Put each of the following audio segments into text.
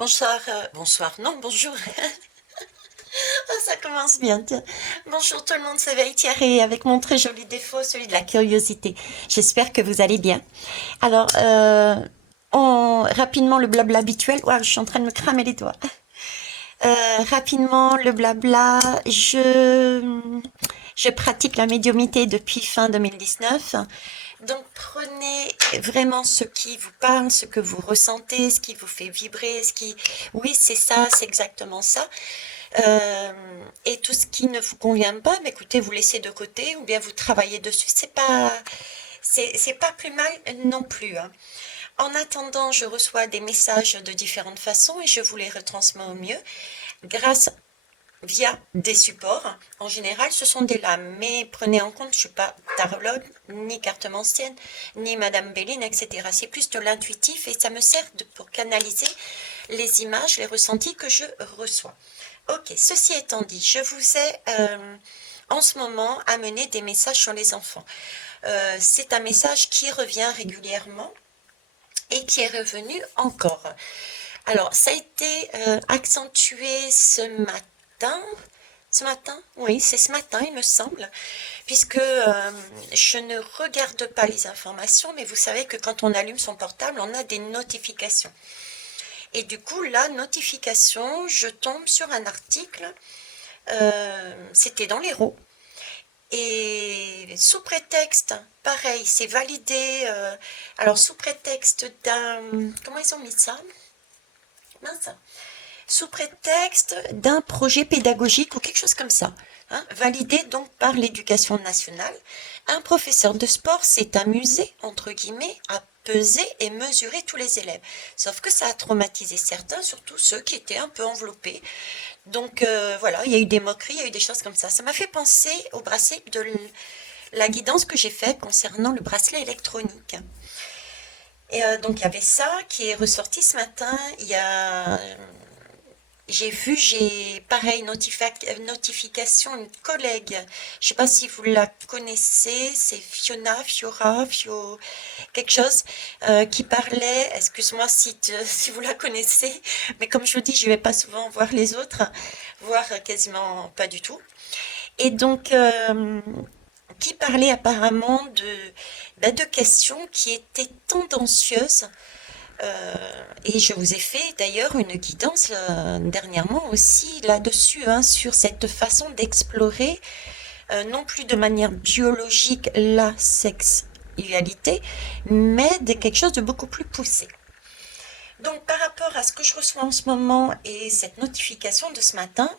Bonsoir, bonsoir, non, bonjour. Ah, ça commence bien, tiens. Bonjour tout le monde, c'est Thierry avec mon très joli défaut, celui de la curiosité. J'espère que vous allez bien. Alors, rapidement le blabla habituel. Waouh, je suis en train de me cramer les doigts. Rapidement le blabla. Je pratique la médiumnité depuis fin 2019. Donc prenez vraiment ce qui vous parle, ce que vous ressentez, ce qui vous fait vibrer, Oui, c'est ça, c'est exactement ça. Et tout ce qui ne vous convient pas, mais écoutez, vous laissez de côté ou bien vous travaillez dessus. C'est pas plus mal non plus, hein. En attendant, je reçois des messages de différentes façons et je vous les retransmets au mieux grâce via des supports. En général, ce sont des lames, mais prenez en compte, je ne suis pas tarologue, ni cartomancienne, ni Madame Béline, etc. C'est plus de l'intuitif et ça me sert pour canaliser les images, les ressentis que je reçois. Ok, ceci étant dit, je vous ai en ce moment amené des messages sur les enfants. C'est un message qui revient régulièrement et qui est revenu encore. Alors, ça a été accentué ce matin. Ce matin? Oui, c'est ce matin, il me semble, puisque je ne regarde pas les informations, mais vous savez que quand on allume son portable, on a des notifications. Et du coup, la notification, je tombe sur un article, c'était dans l'Hérault. Et sous prétexte, pareil, c'est validé, alors sous prétexte d'un... Comment ils ont mis ça? Mince. Sous prétexte d'un projet pédagogique ou quelque chose comme ça, hein, validé donc par l'éducation nationale, un professeur de sport s'est amusé, entre guillemets, à peser et mesurer tous les élèves. Sauf que ça a traumatisé certains, surtout ceux qui étaient un peu enveloppés. Donc voilà, il y a eu des moqueries, il y a eu des choses comme ça. Ça m'a fait penser au bracelet de la guidance que j'ai faite concernant le bracelet électronique. Et donc il y avait ça qui est ressorti ce matin. Il y a j'ai pareil, notification, une collègue, je sais pas si vous la connaissez, c'est Fiora, quelque chose, qui parlait, excuse-moi si vous la connaissez, mais comme je vous dis, je vais pas souvent voir les autres, voire quasiment pas du tout. Et donc, qui parlait apparemment de questions qui étaient tendancieuses et je vous ai fait d'ailleurs une guidance dernièrement aussi là-dessus, hein, sur cette façon d'explorer, non plus de manière biologique, la sexualité, mais de quelque chose de beaucoup plus poussé. Donc par rapport à ce que je reçois en ce moment et cette notification de ce matin,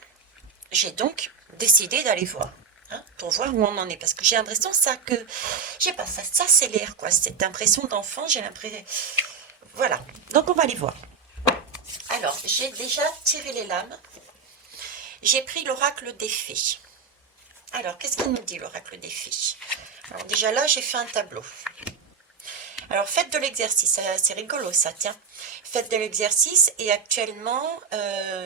j'ai donc décidé d'aller voir. Hein, pour voir où on en est, parce que j'ai l'impression ça que, je sais pas, ça s'accélère quoi, cette impression d'enfant, j'ai l'impression, voilà, donc on va aller voir. Alors, j'ai déjà tiré les lames. J'ai pris l'oracle des fées. Alors, qu'est-ce qu'il nous dit l'oracle des fées? Alors déjà là, j'ai fait un tableau. Alors, faites de l'exercice. C'est rigolo ça, tiens. Faites de l'exercice et actuellement,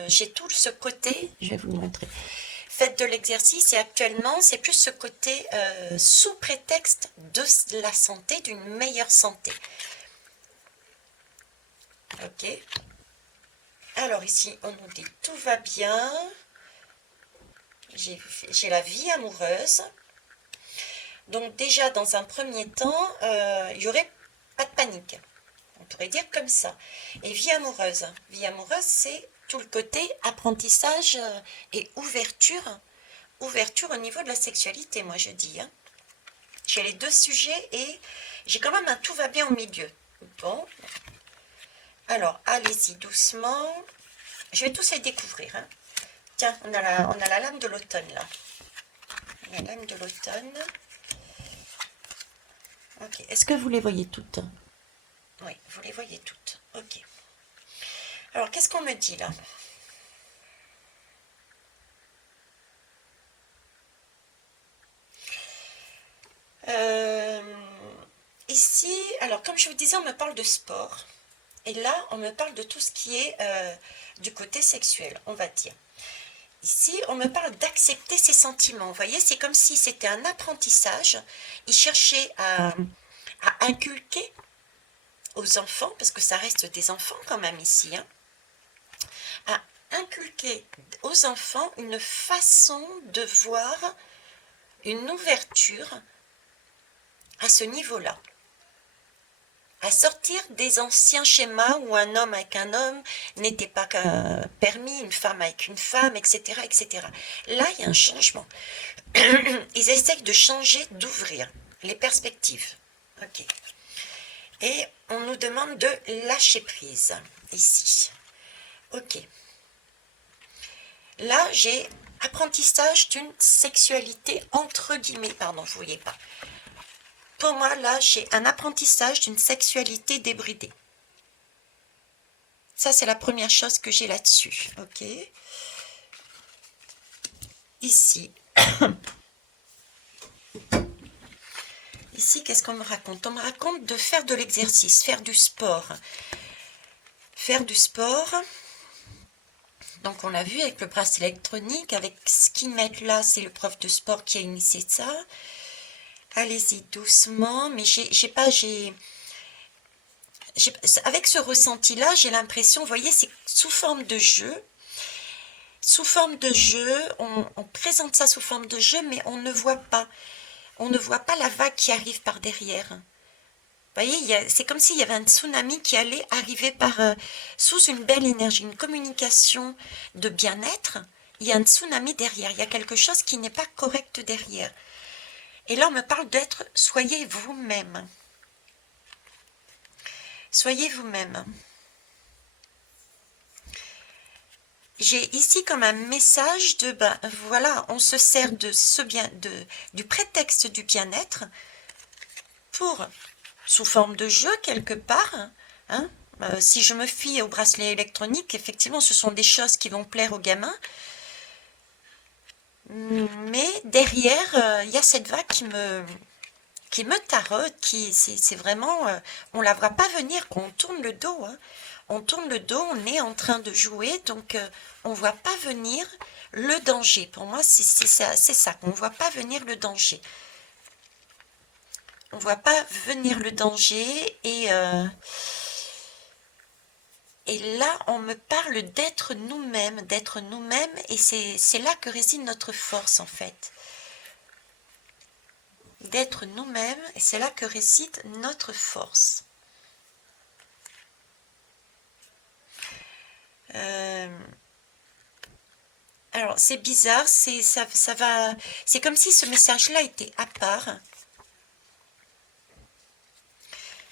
j'ai tout ce côté. Je vais vous montrer. Faites de l'exercice et actuellement, c'est plus ce côté sous prétexte de la santé, d'une meilleure santé. Ok. Alors ici, on nous dit tout va bien. J'ai la vie amoureuse. Donc déjà, dans un premier temps, il n'y aurait pas de panique. On pourrait dire comme ça. Et vie amoureuse. Vie amoureuse, c'est tout le côté apprentissage et ouverture. Ouverture au niveau de la sexualité, moi je dis, hein. J'ai les deux sujets et j'ai quand même un tout va bien au milieu. Bon. Alors, allez-y doucement. Je vais tous les découvrir, hein. Tiens, on a la lame de l'automne là. La lame de l'automne. Ok, est-ce que vous les voyez toutes? Oui, vous les voyez toutes. Ok. Alors, qu'est-ce qu'on me dit là? Euh, Ici, alors comme je vous disais, on me parle de sport. Et là, on me parle de tout ce qui est du côté sexuel, on va dire. Ici, on me parle d'accepter ses sentiments. Vous voyez, c'est comme si c'était un apprentissage. Il cherchait à inculquer aux enfants, parce que ça reste des enfants quand même ici, hein, à inculquer aux enfants une façon de voir une ouverture à ce niveau-là. À sortir des anciens schémas où un homme avec un homme n'était pas permis, une femme avec une femme, etc., etc. Là, il y a un changement. Ils essayent de changer, d'ouvrir les perspectives. Ok. Et on nous demande de lâcher prise, ici. Ok. Là, j'ai apprentissage d'une sexualité entre guillemets, pardon, vous voyez pas. Pour moi, là, j'ai un apprentissage d'une sexualité débridée. Ça, c'est la première chose que j'ai là-dessus. Ok. Ici. Ici, qu'est-ce qu'on me raconte? On me raconte de faire de l'exercice, faire du sport. Faire du sport. Donc, on l'a vu avec le bracelet électronique, avec ce qu'ils mettent là, c'est le prof de sport qui a initié ça. Allez-y doucement, mais avec ce ressenti-là, j'ai l'impression, vous voyez, c'est sous forme de jeu. Sous forme de jeu, on présente ça sous forme de jeu, mais on ne voit pas. On ne voit pas la vague qui arrive par derrière. Vous voyez, c'est comme s'il y avait un tsunami qui allait arriver sous une belle énergie, une communication de bien-être. Il y a un tsunami derrière, il y a quelque chose qui n'est pas correct derrière. Et là, on me parle d'être, soyez vous-même. Soyez vous-même. J'ai ici comme un message de, voilà, on se sert de du prétexte du bien-être pour, sous forme de jeu quelque part, hein, si je me fie au bracelet électronique, effectivement, ce sont des choses qui vont plaire aux gamins. Mais derrière, il y a cette vague qui me tarote, c'est vraiment, on la voit pas venir, on tourne le dos, hein. On tourne le dos, on est en train de jouer, donc on voit pas venir le danger. Pour moi, c'est ça, on voit pas venir le danger. On voit pas venir le danger et là, on me parle d'être nous-mêmes, et c'est là que réside notre force en fait. D'être nous-mêmes, et c'est là que réside notre force. Alors, c'est bizarre, c'est comme si ce message-là était à part.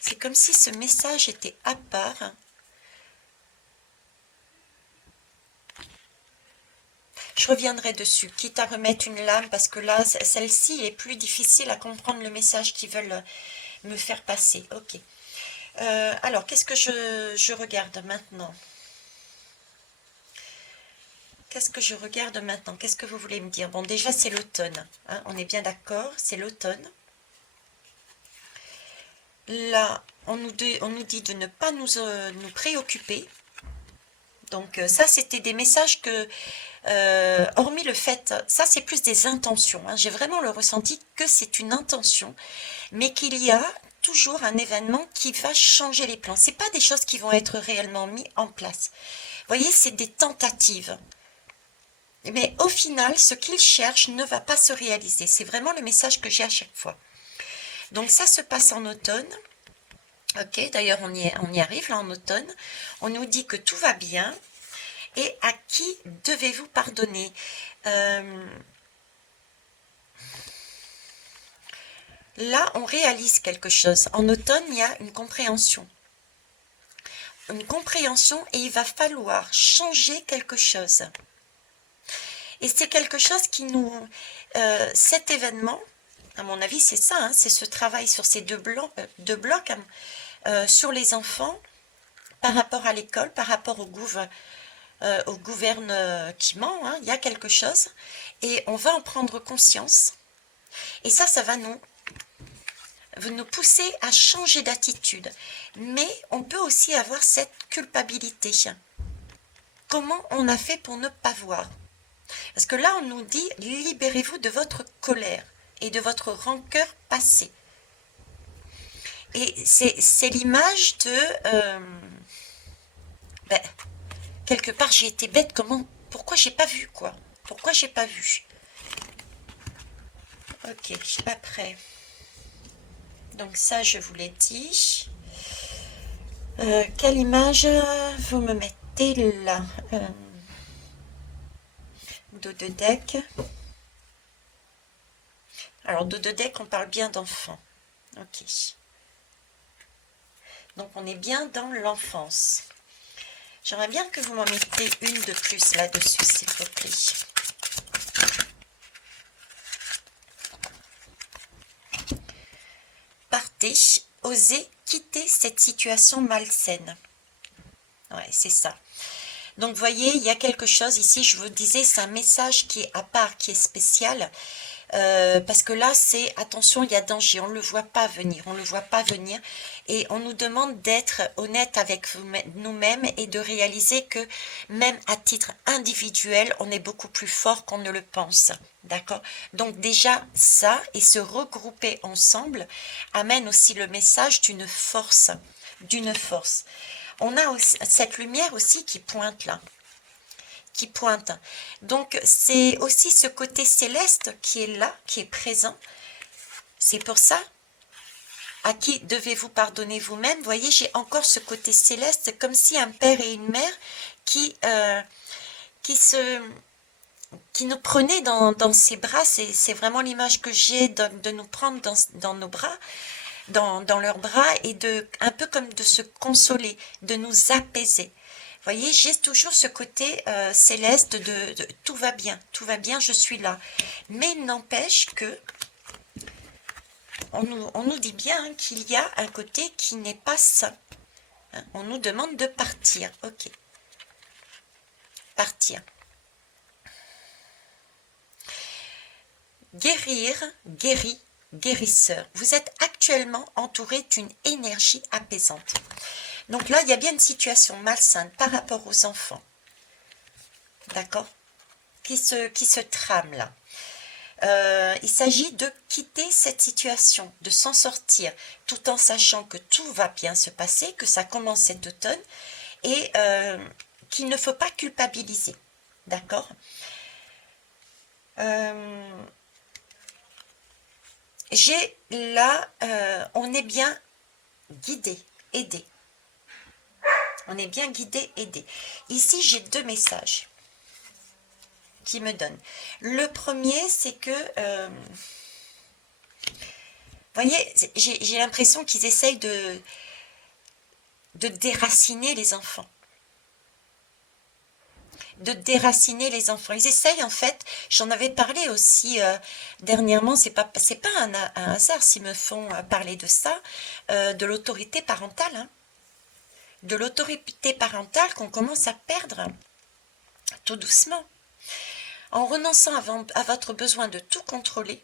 C'est comme si ce message était à part. Je reviendrai dessus, quitte à remettre une lame, parce que là, celle-ci est plus difficile à comprendre le message qu'ils veulent me faire passer. Ok. Alors, qu'est-ce que je regarde maintenant? Qu'est-ce que je regarde maintenant? Qu'est-ce que vous voulez me dire? Bon, déjà, c'est l'automne. Hein, on est bien d'accord, c'est l'automne. Là, on nous dit de ne pas nous préoccuper. Donc, ça, c'était des messages que, hormis le fait, ça, c'est plus des intentions. Hein, j'ai vraiment le ressenti que c'est une intention, mais qu'il y a toujours un événement qui va changer les plans. Ce n'est pas des choses qui vont être réellement mises en place. Vous voyez, c'est des tentatives. Mais au final, ce qu'ils cherchent ne va pas se réaliser. C'est vraiment le message que j'ai à chaque fois. Donc ça se passe en automne. Ok, d'ailleurs on y arrive là en automne. On nous dit que tout va bien. Et à qui devez-vous pardonner? Là, on réalise quelque chose. En automne, il y a une compréhension. Une compréhension et il va falloir changer quelque chose. Et c'est quelque chose qui nous... cet événement, à mon avis, c'est ça, hein, c'est ce travail sur ces deux blocs hein, sur les enfants, par rapport à l'école, par rapport au gouvernement, hein, il y a quelque chose, et on va en prendre conscience. Et ça va nous pousser à changer d'attitude. Mais on peut aussi avoir cette culpabilité. Comment on a fait pour ne pas voir? Parce que là, on nous dit, libérez-vous de votre colère et de votre rancœur passée. Et c'est l'image de... quelque part, j'ai été bête. Pourquoi j'ai pas vu, quoi? Pourquoi j'ai pas vu? Ok, après. Donc ça, je vous l'ai dit. Quelle image vous me mettez là? Dos de deck. Alors, dos de deck, on parle bien d'enfant. Ok. Donc, on est bien dans l'enfance. J'aimerais bien que vous m'en mettez une de plus là-dessus, s'il vous plaît. Partez, osez quitter cette situation malsaine. Ouais, c'est ça. Donc, vous voyez, il y a quelque chose ici, je vous disais, c'est un message qui est à part, qui est spécial. Parce que là, c'est attention, il y a danger, on ne le voit pas venir, on ne le voit pas venir. Et on nous demande d'être honnête avec nous-mêmes et de réaliser que même à titre individuel, on est beaucoup plus fort qu'on ne le pense. D'accord? Donc déjà, ça, et se regrouper ensemble, amène aussi le message d'une force. D'une force. On a aussi, cette lumière aussi qui pointe là. Qui pointe. Donc, c'est aussi ce côté céleste qui est là, qui est présent. C'est pour ça, à qui devez-vous pardonner vous-même? Vous voyez, j'ai encore ce côté céleste, comme si un père et une mère qui, qui, se, qui nous prenaient dans ses bras. C'est vraiment l'image que j'ai de nous prendre dans nos bras. Dans leurs bras et un peu comme de se consoler, de nous apaiser. Vous voyez, j'ai toujours ce côté céleste de tout va bien, je suis là. Mais n'empêche que on nous dit bien hein, qu'il y a un côté qui n'est pas sain. Hein, on nous demande de partir. Ok. Partir. Guérir, guéri, guérisseur. Vous êtes actuellement entouré d'une énergie apaisante. Donc là, il y a bien une situation malsaine par rapport aux enfants. D'accord? Qui se trame là. Il s'agit de quitter cette situation, de s'en sortir, tout en sachant que tout va bien se passer, que ça commence cet automne, et qu'il ne faut pas culpabiliser. D'accord? J'ai là, on est bien guidé, aidé. On est bien guidé, aidé. Ici, j'ai deux messages qui me donnent. Le premier, c'est que, vous voyez, j'ai l'impression qu'ils essayent de déraciner les enfants. De déraciner les enfants. Ils essayent en fait, j'en avais parlé aussi dernièrement, c'est pas un hasard s'ils me font parler de ça, de l'autorité parentale. Hein. De l'autorité parentale qu'on commence à perdre tout doucement. En renonçant à votre besoin de tout contrôler,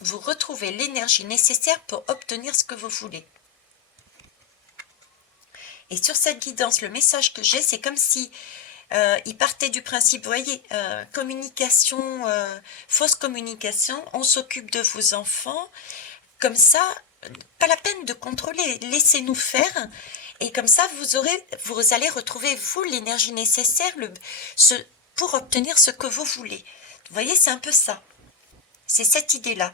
vous retrouvez l'énergie nécessaire pour obtenir ce que vous voulez. Et sur cette guidance, le message que j'ai, c'est comme si il partait du principe, vous voyez, communication, fausse communication, on s'occupe de vos enfants, comme ça, pas la peine de contrôler, laissez-nous faire, et comme ça, vous allez retrouver, vous, l'énergie nécessaire pour obtenir ce que vous voulez. Vous voyez, c'est un peu ça. C'est cette idée-là.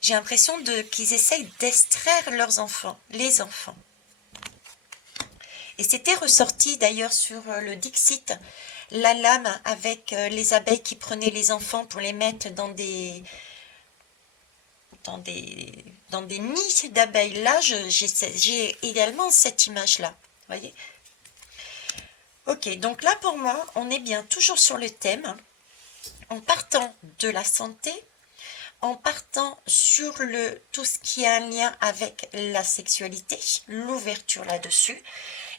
J'ai l'impression qu'ils essayent d'extraire leurs enfants, les enfants. Et c'était ressorti d'ailleurs sur le Dixit, la lame avec les abeilles qui prenaient les enfants pour les mettre dans des nids d'abeilles. Là, j'ai également cette image-là. Voyez? Ok, donc là pour moi, on est bien toujours sur le thème, en partant de la santé, en partant sur tout ce qui a un lien avec la sexualité, l'ouverture là-dessus.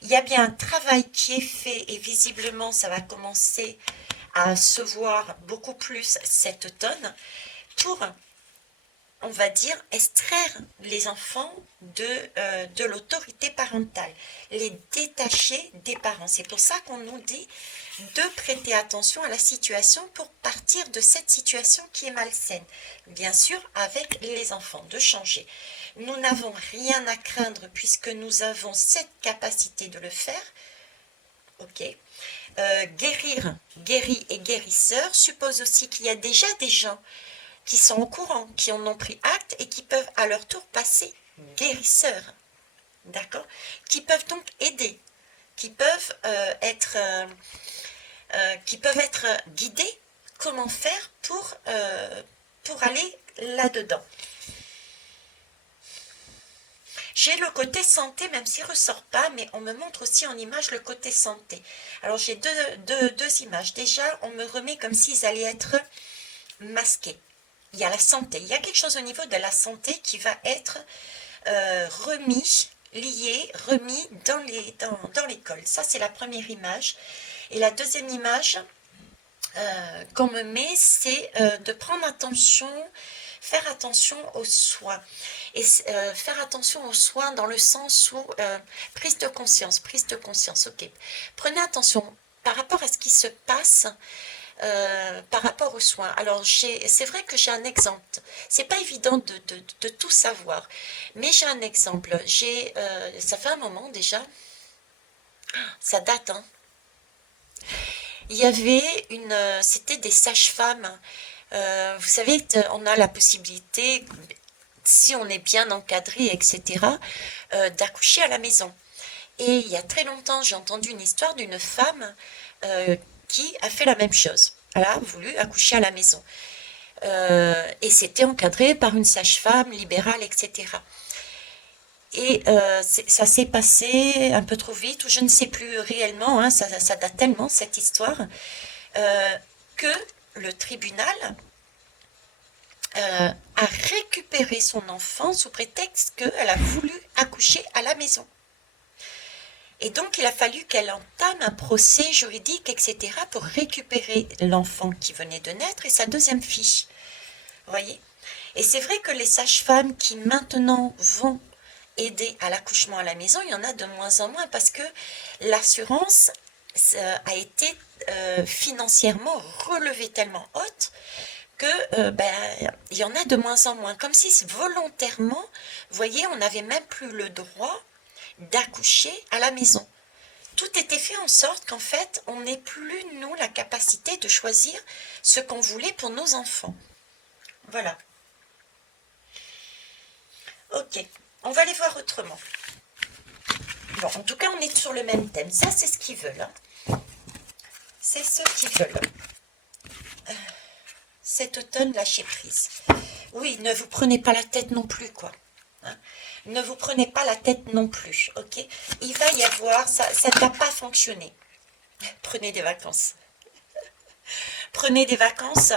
Il y a bien un travail qui est fait et visiblement ça va commencer à se voir beaucoup plus cet automne pour, on va dire, extraire les enfants de l'autorité parentale, les détacher des parents. C'est pour ça qu'on nous dit de prêter attention à la situation pour partir de cette situation qui est malsaine. Bien sûr, avec les enfants, de changer. Nous n'avons rien à craindre puisque nous avons cette capacité de le faire. ok. Guérir, guéri et guérisseur suppose aussi qu'il y a déjà des gens qui sont au courant, qui en ont pris acte et qui peuvent à leur tour passer guérisseurs, d'accord? Qui peuvent donc aider, qui peuvent qui peuvent être guidés comment faire pour aller là-dedans. J'ai le côté santé, même s'il ne ressort pas, mais on me montre aussi en image le côté santé. Alors j'ai deux images. Déjà, on me remet comme s'ils allaient être masqués. Il y a la santé. Il y a quelque chose au niveau de la santé qui va être remis, lié, remis dans l'école. Ça, c'est la première image. Et la deuxième image qu'on me met, c'est de prendre attention, faire attention aux soins. Et faire attention aux soins dans le sens où, prise de conscience, ok. Prenez attention par rapport à ce qui se passe par rapport aux soins. Alors, c'est vrai que j'ai un exemple. C'est pas évident de tout savoir, mais j'ai un exemple. Ça fait un moment déjà, ça date, hein. Il y avait c'était des sages-femmes. Vous savez, on a la possibilité, si on est bien encadré, etc., d'accoucher à la maison. Et il y a très longtemps, j'ai entendu une histoire d'une femme qui a fait la même chose. Elle a voulu accoucher à la maison. Et c'était encadré par une sage-femme libérale, etc. Et ça s'est passé un peu trop vite, ou je ne sais plus réellement, hein, ça date tellement cette histoire, que le tribunal a récupéré son enfant sous prétexte qu'elle a voulu accoucher à la maison. Et donc, il a fallu qu'elle entame un procès juridique, etc., pour récupérer l'enfant qui venait de naître et sa deuxième fille. Vous voyez? Et c'est vrai que les sages-femmes qui maintenant vont aider à l'accouchement à la maison, il y en a de moins en moins parce que l'assurance a été financièrement relevée tellement haute que il y en a de moins en moins. Comme si volontairement, vous voyez, on n'avait même plus le droit d'accoucher à la maison. Tout était fait en sorte qu'en fait, on n'ait plus, nous, la capacité de choisir ce qu'on voulait pour nos enfants. Voilà. Ok, on va les voir autrement. Bon, en tout cas, on est sur le même thème. Ça, c'est ce qu'ils veulent. Hein. C'est ce qu'ils veulent. Cet automne, lâchez prise. Oui, ne vous prenez pas la tête non plus, quoi. Hein. Ne vous prenez pas la tête non plus, ok? Il va y avoir, ça ne va pas fonctionner. Prenez des vacances. Prenez des vacances,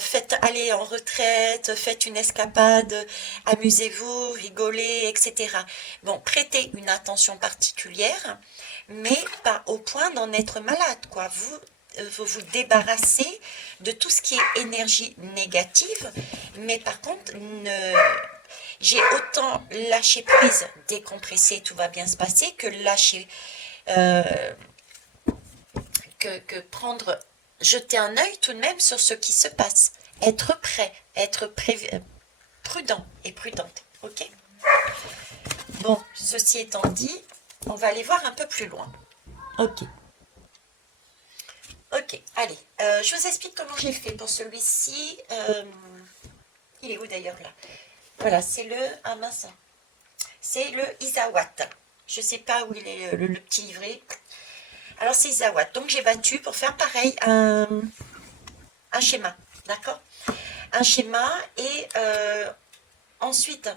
faites aller en retraite, faites une escapade, amusez-vous, rigolez, etc. Bon, prêtez une attention particulière, mais pas au point d'en être malade, quoi. Vous débarrassez de tout ce qui est énergie négative, mais par contre, j'ai autant lâché prise, décompressé, tout va bien se passer, que lâcher, euh, que prendre, jeter un œil tout de même sur ce qui se passe. Être prêt, prudent et prudente. Ok? Bon, ceci étant dit, on va aller voir un peu plus loin. Ok. Ok, allez. Je vous explique comment j'ai fait pour celui-ci. Il est où d'ailleurs là? Voilà, c'est le... Ah mince. C'est le Isawat. Je ne sais pas où il est le petit livret. Alors c'est Isawat. Donc j'ai battu pour faire pareil un schéma. D'accord? Un schéma et ensuite,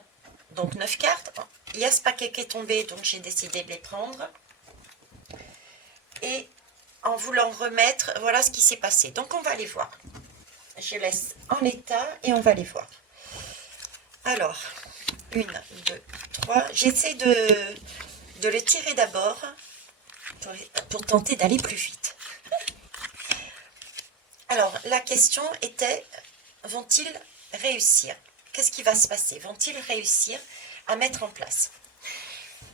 donc 9 cartes. Il y a ce paquet qui est tombé, donc j'ai décidé de les prendre. Et en voulant remettre, voilà ce qui s'est passé. Donc on va les voir. Je laisse en l'état et on va les voir. Alors, 1, 2, 3. J'essaie de les tirer d'abord pour tenter d'aller plus vite. Alors, la question était, vont-ils réussir? Qu'est-ce qui va se passer? Vont-ils réussir à mettre en place?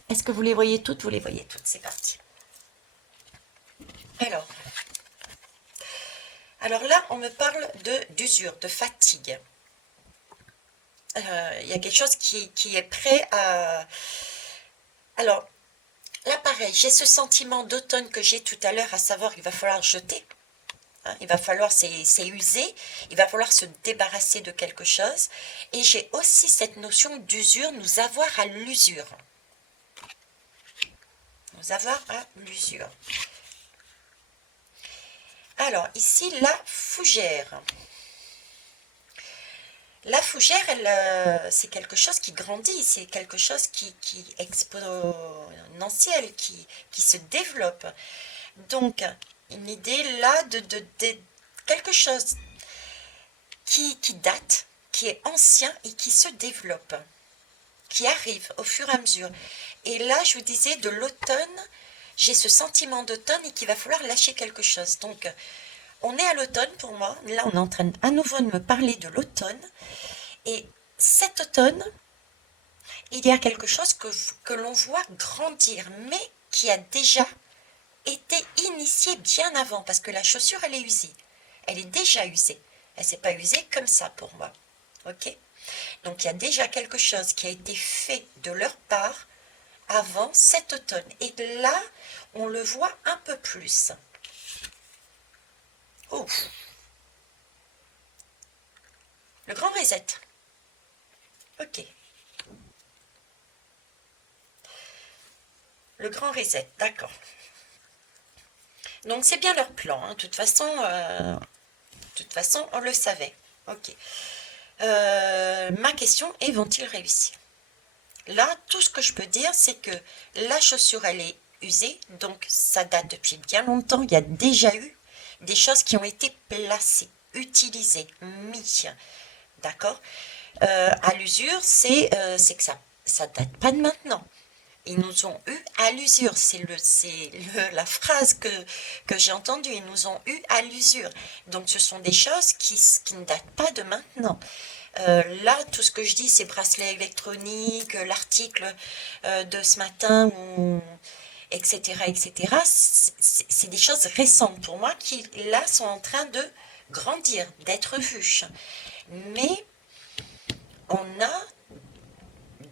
Est-ce que vous les voyez toutes? Vous les voyez toutes, c'est parti. Alors là, on me parle d'usure, de fatigue. Il y a quelque chose qui est prêt à... Alors, Là, pareil, j'ai ce sentiment d'automne que j'ai tout à l'heure, à savoir il va falloir jeter. Hein, il va falloir, c'est usé, il va falloir se débarrasser de quelque chose. Et j'ai aussi cette notion d'usure, nous avoir à l'usure. Nous avoir à l'usure. Alors, ici, la fougère. La fougère, c'est quelque chose qui grandit, c'est quelque chose qui est exponentiel, qui se développe. Donc, une idée là de quelque chose qui date, qui est ancien et qui se développe, qui arrive au fur et à mesure. Et là, je vous disais, de l'automne, j'ai ce sentiment d'automne et qu'il va falloir lâcher quelque chose. Donc, on est à l'automne pour moi. Là, on est en train à nouveau de me parler de l'automne. Et cet automne, il y a quelque chose que l'on voit grandir, mais qui a déjà été initié bien avant, parce que la chaussure, elle est usée. Elle est déjà usée. Elle ne s'est pas usée comme ça pour moi. Ok? Donc, il y a déjà quelque chose qui a été fait de leur part avant cet automne. Et là, on le voit un peu plus. Oh. Le grand reset. Ok. Le grand reset, d'accord. Donc c'est bien leur plan, hein. De toute façon, on le savait. Ok. Ma question est, vont-ils réussir? Là, tout ce que je peux dire, c'est que la chaussure, elle est usée, donc ça date depuis bien longtemps. Il y a déjà eu des choses qui ont été placées, utilisées, mis. D'accord? À l'usure, c'est que ça date pas de maintenant. Ils nous ont eu à l'usure, la phrase que j'ai entendue, ils nous ont eu à l'usure. Donc ce sont des choses qui ne datent pas de maintenant. Là, tout ce que je dis, c'est bracelets électroniques, l'article de ce matin, etc., etc. C'est des choses récentes pour moi qui, là, sont en train de grandir, d'être vues. Mais on a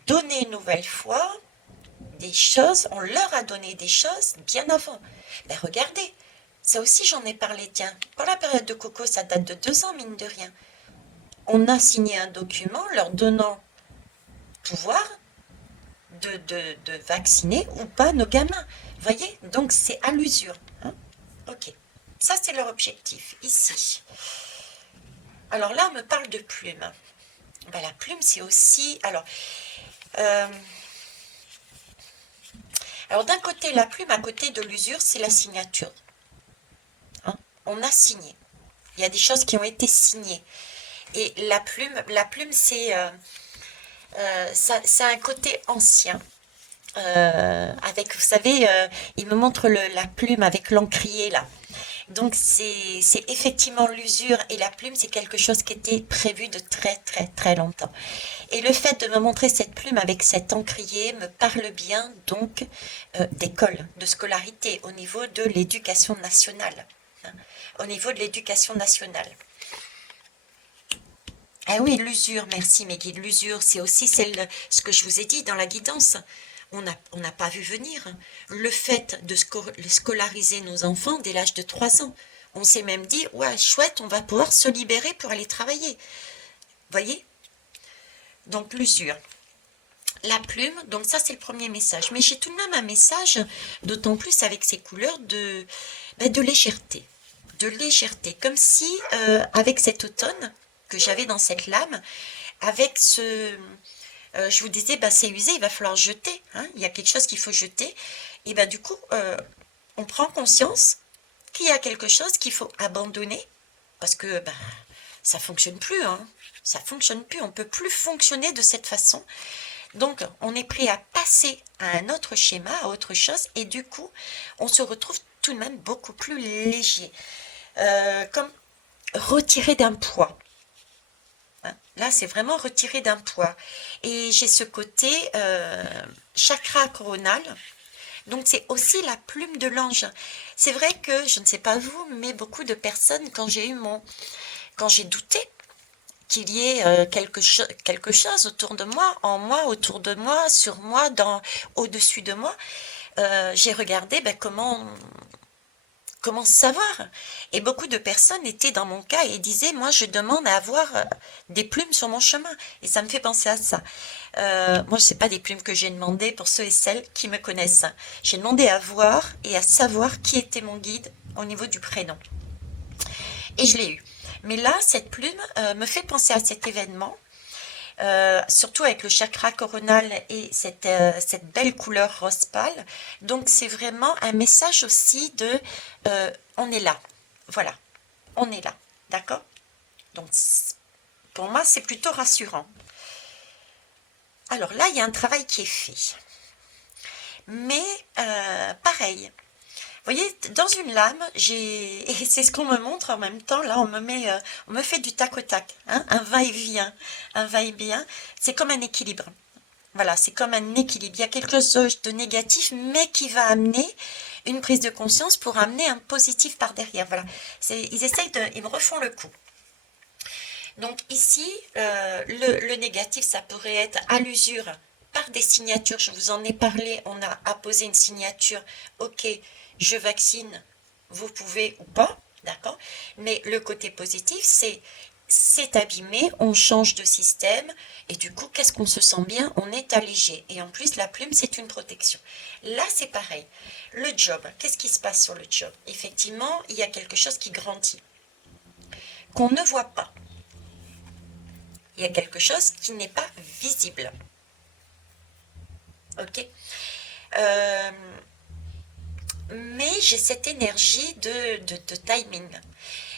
donné une nouvelle fois des choses, on leur a donné des choses bien avant. Ben regardez, ça aussi j'en ai parlé, tiens, pour la période de coco, ça date de 2 ans, mine de rien. On a signé un document leur donnant pouvoir de vacciner ou pas nos gamins. Voyez, donc c'est à l'usure. Hein. Ok, ça c'est leur objectif, ici. Alors là, on me parle de plume. Ben, la plume, c'est aussi... euh, alors d'un côté, la plume, à côté de l'usure, c'est la signature. Hein. On a signé. Il y a des choses qui ont été signées. Et la plume ça a un côté ancien. Avec, vous savez, il me montre la plume avec l'encrier là. Donc c'est effectivement l'usure et la plume, c'est quelque chose qui était prévu de très très très longtemps. Et le fait de me montrer cette plume avec cet encrier me parle bien donc d'école, de scolarité au niveau de l'éducation nationale. Hein, au niveau de l'éducation nationale. Ah oui, l'usure, merci Meggy. L'usure, c'est aussi ce que je vous ai dit dans la guidance. On n'a pas vu venir le fait de scolariser nos enfants dès l'âge de 3 ans. On s'est même dit, ouais, chouette, on va pouvoir se libérer pour aller travailler. Voyez? Donc l'usure. La plume, donc ça c'est le premier message. Mais j'ai tout de même un message, d'autant plus avec ces couleurs de légèreté. De légèreté, comme si avec cet automne que j'avais dans cette lame, avec je vous disais, c'est usé, il va falloir jeter, hein, il y a quelque chose qu'il faut jeter, et du coup, on prend conscience qu'il y a quelque chose qu'il faut abandonner, parce que ça fonctionne plus, hein, ça fonctionne plus, on peut plus fonctionner de cette façon. Donc, on est prêt à passer à un autre schéma, à autre chose, et du coup, on se retrouve tout de même beaucoup plus léger. Comme retirer d'un poids. Hein. Là, c'est vraiment retirer d'un poids. Et j'ai ce côté chakra coronal. Donc, c'est aussi la plume de l'ange. C'est vrai que, je ne sais pas vous, mais beaucoup de personnes, quand j'ai douté qu'il y ait quelque chose autour de moi, en moi, autour de moi, sur moi, au-dessus de moi, j'ai regardé ben, comment savoir. Et beaucoup de personnes étaient dans mon cas et disaient, moi je demande à avoir des plumes sur mon chemin. Et ça me fait penser à ça. Moi, c'est pas des plumes que j'ai demandé pour ceux et celles qui me connaissent. J'ai demandé à voir et à savoir qui était mon guide au niveau du prénom. Et je l'ai eu. Mais là, cette plume me fait penser à cet événement, surtout avec le chakra coronal et cette belle couleur rose pâle. Donc, c'est vraiment un message aussi de on est là. Voilà, on est là. D'accord? Donc, pour moi, c'est plutôt rassurant. Alors là, il y a un travail qui est fait. Mais pareil, vous voyez, dans une lame, et c'est ce qu'on me montre en même temps, là on me fait du tac au tac, hein, un va-et-vient, c'est comme un équilibre. Voilà, c'est comme un équilibre. Il y a quelque chose de négatif, mais qui va amener une prise de conscience pour amener un positif par derrière. Voilà, ils me refont le coup. Donc ici, le négatif, ça pourrait être à l'usure par des signatures. Je vous en ai parlé, on a apposé une signature. Ok, je vaccine, vous pouvez ou pas, d'accord? Mais le côté positif, c'est abîmé, on change de système et du coup, qu'est-ce qu'on se sent bien? On est allégé. Et en plus, la plume, c'est une protection. Là, c'est pareil. Le job, qu'est-ce qui se passe sur le job? Effectivement, il y a quelque chose qui grandit, qu'on ne voit pas. Il y a quelque chose qui n'est pas visible. Ok. Euh, mais j'ai cette énergie de timing.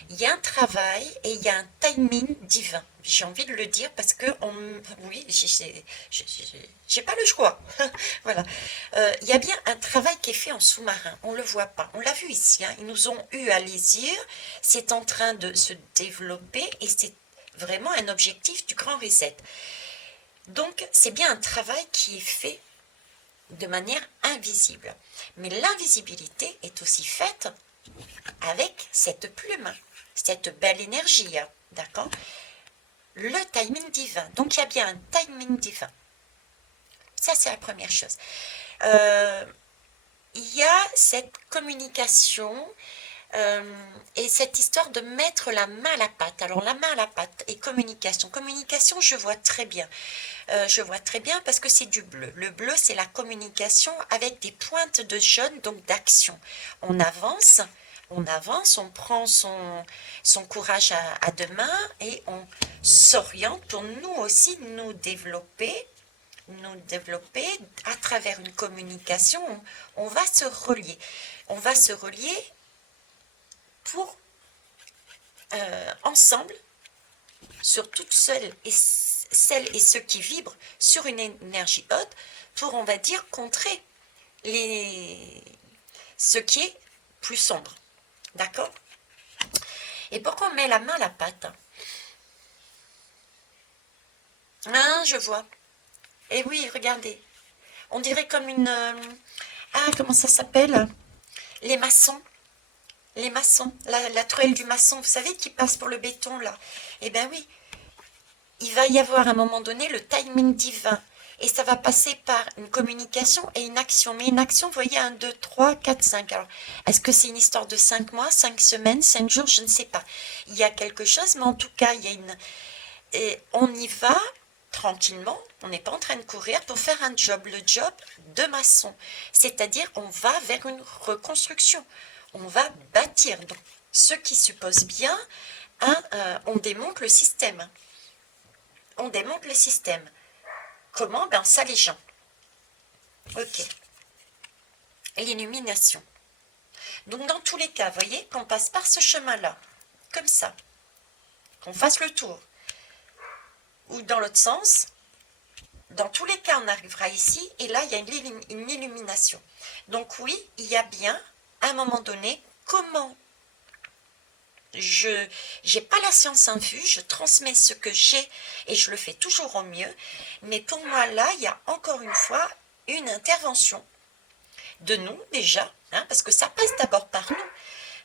Il y a un travail et il y a un timing divin. J'ai envie de le dire parce que, oui, j'ai pas le choix. Voilà. Il y a bien un travail qui est fait en sous-marin. On ne le voit pas. On l'a vu ici. Hein. Ils nous ont eu à les yeux. C'est en train de se développer et c'est vraiment un objectif du grand reset. Donc, c'est bien un travail qui est fait de manière invisible. Mais l'invisibilité est aussi faite avec cette plume, cette belle énergie, hein, d'accord? Le timing divin. Donc, il y a bien un timing divin. Ça, c'est la première chose. Il y a cette communication et cette histoire de mettre la main à la pâte. Alors, la main à la pâte et communication. Communication, je vois très bien. Je vois très bien parce que c'est du bleu. Le bleu, c'est la communication avec des pointes de jaune, donc d'action. On avance, on prend son courage à deux mains et on s'oriente pour nous aussi nous développer à travers une communication. On va se relier. On va se relier pour ensemble, sur toutes celles et ceux qui vibrent sur une énergie haute, pour, on va dire, contrer ce qui est plus sombre. D'accord? Et pourquoi on met la main à la pâte? Ah, je vois. Et oui, regardez. On dirait comme une... ah, comment ça s'appelle? Les maçons. Les maçons. La truelle du maçon, vous savez, qui passe pour le béton, là. Eh bien oui, il va y avoir à un moment donné le timing divin. Et ça va passer par une communication et une action. Mais une action, vous voyez, 1, 2, 3, 4, 5. Alors, est-ce que c'est une histoire de 5 mois, 5 semaines, 5 jours? Je ne sais pas. Il y a quelque chose, mais en tout cas, il y a une... Et on y va tranquillement. On n'est pas en train de courir pour faire un job. Le job de maçon. C'est-à-dire, on va vers une reconstruction. On va bâtir. Donc, ce qui suppose bien, hein, on démonte le système. On démonte le système. Comment? Ben, ça, les gens. Ok. L'illumination. Donc, dans tous les cas, vous voyez, qu'on passe par ce chemin-là, comme ça, qu'on fasse le tour, ou dans l'autre sens, dans tous les cas, on arrivera ici, et là, il y a une illumination. Donc, oui, il y a bien, à un moment donné, comment je n'ai pas la science infuse, je transmets ce que j'ai et je le fais toujours au mieux. Mais pour moi, là, il y a encore une fois une intervention de nous déjà, hein, parce que ça passe d'abord par nous.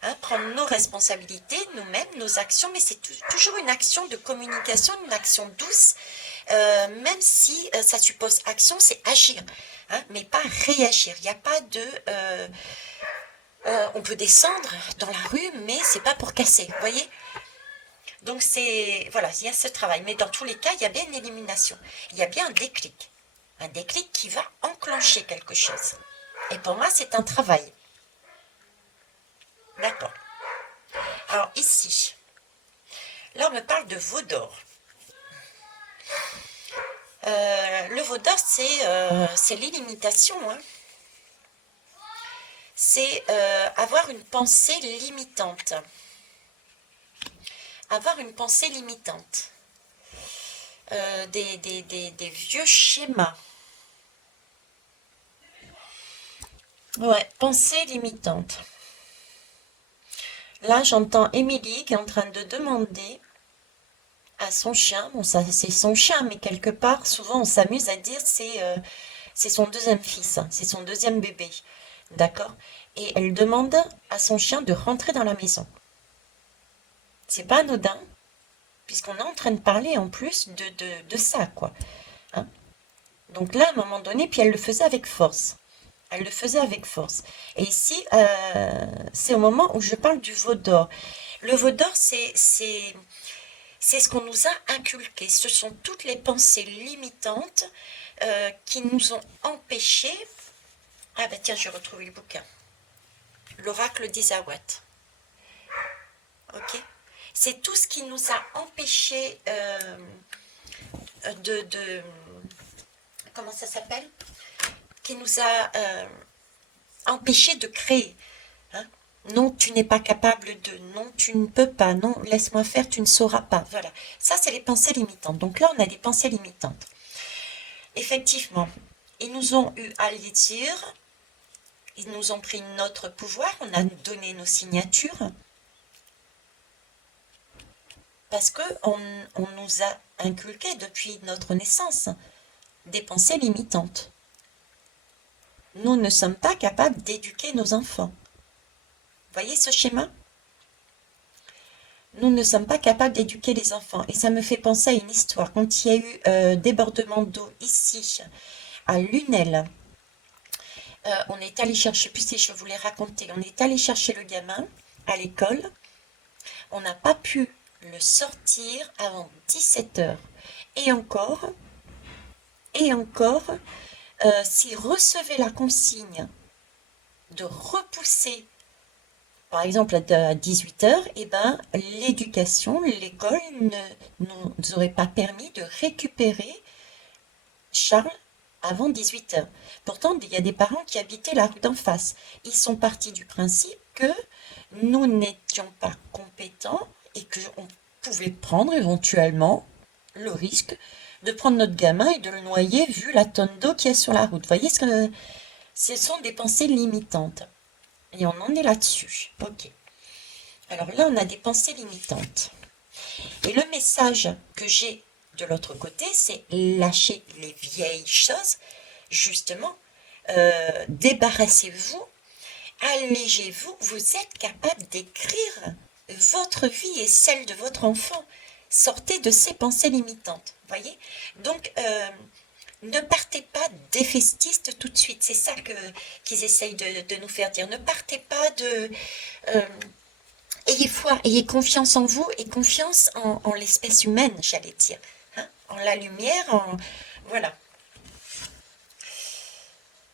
Hein, prendre nos responsabilités, nous-mêmes, nos actions, mais c'est toujours une action de communication, une action douce, même si ça suppose action, c'est agir. hein, mais pas réagir. Il n'y a pas de... on peut descendre dans la rue, mais c'est pas pour casser, vous voyez? Donc c'est... Voilà, il y a ce travail. Mais dans tous les cas, il y a bien une élimination. Il y a bien un déclic. Un déclic qui va enclencher quelque chose. Et pour moi, c'est un travail. D'accord. Alors ici, là on me parle de veau d'or. Le veau d'or, c'est l'illimitation, hein. C'est avoir une pensée limitante. Avoir une pensée limitante. Des vieux schémas. Ouais, pensée limitante. Là, j'entends Émilie qui est en train de demander à son chien, bon ça c'est son chien, mais quelque part, souvent on s'amuse à dire c'est son deuxième fils, hein, c'est son deuxième bébé, d'accord? Et elle demande à son chien de rentrer dans la maison. C'est pas anodin, puisqu'on est en train de parler en plus de ça, quoi. Hein. Donc là, à un moment donné, puis elle le faisait avec force. Elle le faisait avec force. Et ici, c'est au moment où je parle du veau d'or. Le veau d'or, c'est ce qu'on nous a inculqué. Ce sont toutes les pensées limitantes qui nous ont empêchés. Ah bah tiens, j'ai retrouvé le bouquin. L'oracle d'Isawat. Ok. C'est tout ce qui nous a empêchés de comment ça s'appelle? Qui nous a empêchés de créer. Hein. Non, tu n'es pas capable de. Non, tu ne peux pas. Non, laisse-moi faire, tu ne sauras pas. Voilà. Ça, c'est les pensées limitantes. Donc là, on a des pensées limitantes. Effectivement, ils nous ont eu à les dire. Ils nous ont pris notre pouvoir. On a donné nos signatures. Parce qu'on nous a inculqué depuis notre naissance des pensées limitantes. Nous ne sommes pas capables d'éduquer nos enfants. Voyez ce schéma? Nous ne sommes pas capables d'éduquer les enfants. Et ça me fait penser à une histoire. Quand il y a eu débordement d'eau ici, à Lunel, on est allé chercher, je ne sais plus si je vous l'ai raconté, on est allé chercher le gamin à l'école. On n'a pas pu le sortir avant 17 heures. Et encore, s'il recevait la consigne de repousser, par exemple à 18 heures, eh ben, l'éducation, l'école ne nous aurait pas permis de récupérer Charles avant 18 heures. Pourtant, il y a des parents qui habitaient la rue d'en face. Ils sont partis du principe que nous n'étions pas compétents et qu'on pouvait prendre éventuellement le risque de prendre notre gamin et de le noyer vu la tonne d'eau qu'il y a sur la route. Vous voyez, ce sont des pensées limitantes. Et on en est là-dessus. Ok. Alors là, on a des pensées limitantes. Et le message que j'ai de l'autre côté, c'est lâcher les vieilles choses. Justement, débarrassez-vous, allégez-vous. Vous êtes capable d'écrire votre vie et celle de votre enfant. Sortez de ces pensées limitantes. Voyez? Donc, ne partez pas défaitistes tout de suite. C'est ça qu'ils essayent de nous faire dire. Ne partez pas de... ayez foi, ayez confiance en vous et confiance en l'espèce humaine, j'allais dire. Hein, en la lumière, voilà.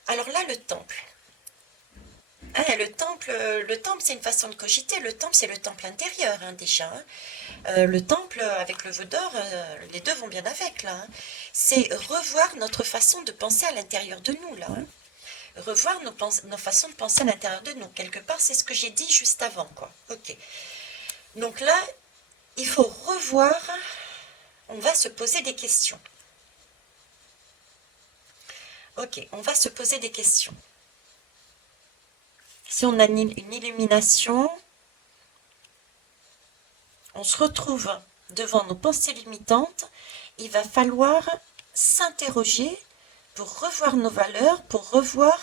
Alors là, le temple. Ah, le temple, c'est une façon de cogiter. Le temple, c'est le temple intérieur, hein, déjà. Hein. Le temple avec le veau d'or, les deux vont bien avec, là. Hein. C'est revoir notre façon de penser à l'intérieur de nous, là. Hein. Revoir nos façons de penser à l'intérieur de nous. Quelque part, c'est ce que j'ai dit juste avant, quoi. Ok. Donc là, il faut revoir, on va se poser des questions. Ok, on va se poser des questions. Si on a une illumination, on se retrouve devant nos pensées limitantes, il va falloir s'interroger pour revoir nos valeurs, pour revoir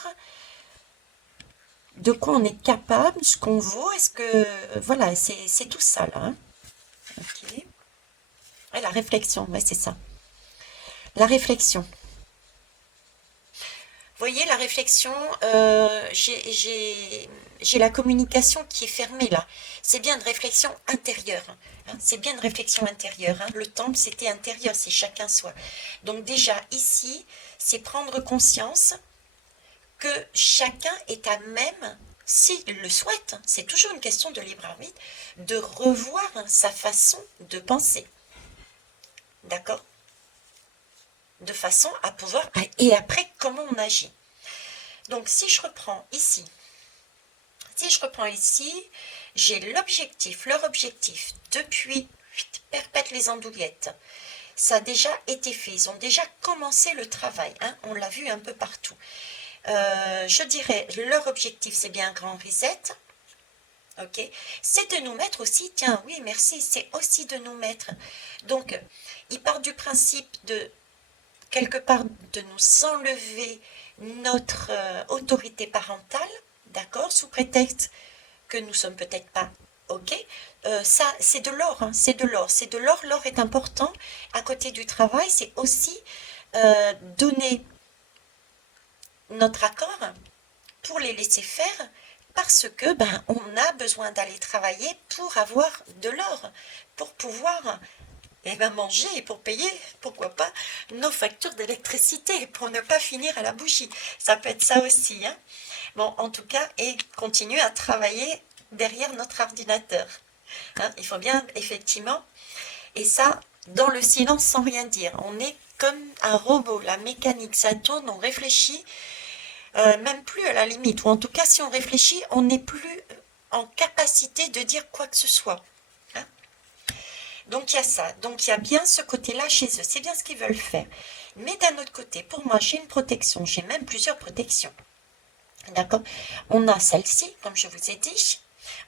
de quoi on est capable, ce qu'on vaut, est-ce que... Voilà, c'est tout ça, là. Hein. Ok. Et la réflexion, ouais, c'est ça. La réflexion. voyez la réflexion, j'ai la communication qui est fermée là. C'est bien une réflexion intérieure, hein. C'est bien une réflexion intérieure, hein. Le temple, c'était intérieur, c'est chacun soi. Donc déjà, ici, c'est prendre conscience que chacun est à même, s'il le souhaite, c'est toujours une question de libre arbitre, de revoir sa façon de penser. D'accord? De façon à pouvoir... Et après, comment on agit? Donc, si je reprends ici, j'ai l'objectif, leur objectif, depuis perpète les andouillettes. Ça a déjà été fait, ils ont déjà commencé le travail, hein, on l'a vu un peu partout. Je dirais, leur objectif, c'est bien un grand reset, ok? C'est de nous mettre aussi, tiens, oui, merci, c'est aussi de nous mettre. Donc, ils partent du principe de, quelque part, de nous enlever notre autorité parentale, d'accord, sous prétexte que nous sommes peut-être pas ok. Ça, c'est de l'or, hein, c'est de l'or, c'est de l'or. L'or est important. À côté du travail, c'est aussi donner notre accord pour les laisser faire parce que ben on a besoin d'aller travailler pour avoir de l'or, pour pouvoir manger et pour payer, pourquoi pas, nos factures d'électricité, pour ne pas finir à la bougie. Ça peut être ça aussi, hein. Bon, en tout cas, et continuer à travailler derrière notre ordinateur. Hein, il faut bien, effectivement, et ça, dans le silence sans rien dire. On est comme un robot, la mécanique, ça tourne, on réfléchit, même plus à la limite, ou en tout cas, si on réfléchit, on n'est plus en capacité de dire quoi que ce soit. Hein. Donc, il y a ça. Donc, il y a bien ce côté-là chez eux. C'est bien ce qu'ils veulent faire. Mais d'un autre côté, pour moi, j'ai une protection. J'ai même plusieurs protections. D'accord? On a celle-ci, comme je vous ai dit.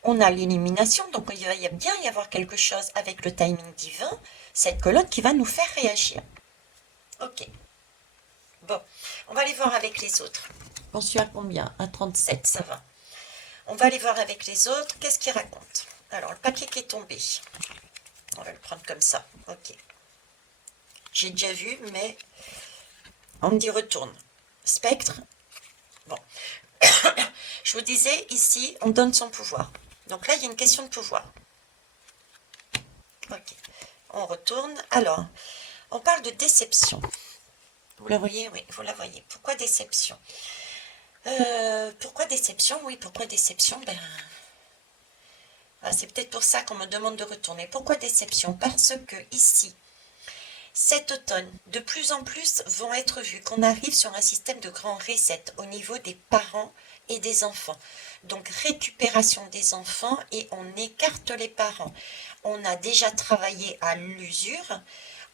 On a l'élimination, donc il va bien y avoir quelque chose avec le timing divin, cette colonne qui va nous faire réagir. Ok. Bon, on va aller voir avec les autres. On suit à combien? À 37, ça va. On va aller voir avec les autres. Qu'est-ce qu'ils racontent? Alors, le papier qui est tombé. On va le prendre comme ça. Ok. J'ai déjà vu, mais on me dit retourne. Spectre. Bon. Je vous disais, ici, on donne son pouvoir. Donc là, il y a une question de pouvoir. Ok. On retourne. Alors, on parle de déception. Vous la voyez? Oui, vous la voyez. Pourquoi déception? Pourquoi déception? Oui, pourquoi déception? Ben, c'est peut-être pour ça qu'on me demande de retourner. Pourquoi déception? Parce que ici, cet automne, de plus en plus vont être vus qu'on arrive sur un système de grand reset au niveau des parents et des enfants. Donc récupération des enfants et on écarte les parents. On a déjà travaillé à l'usure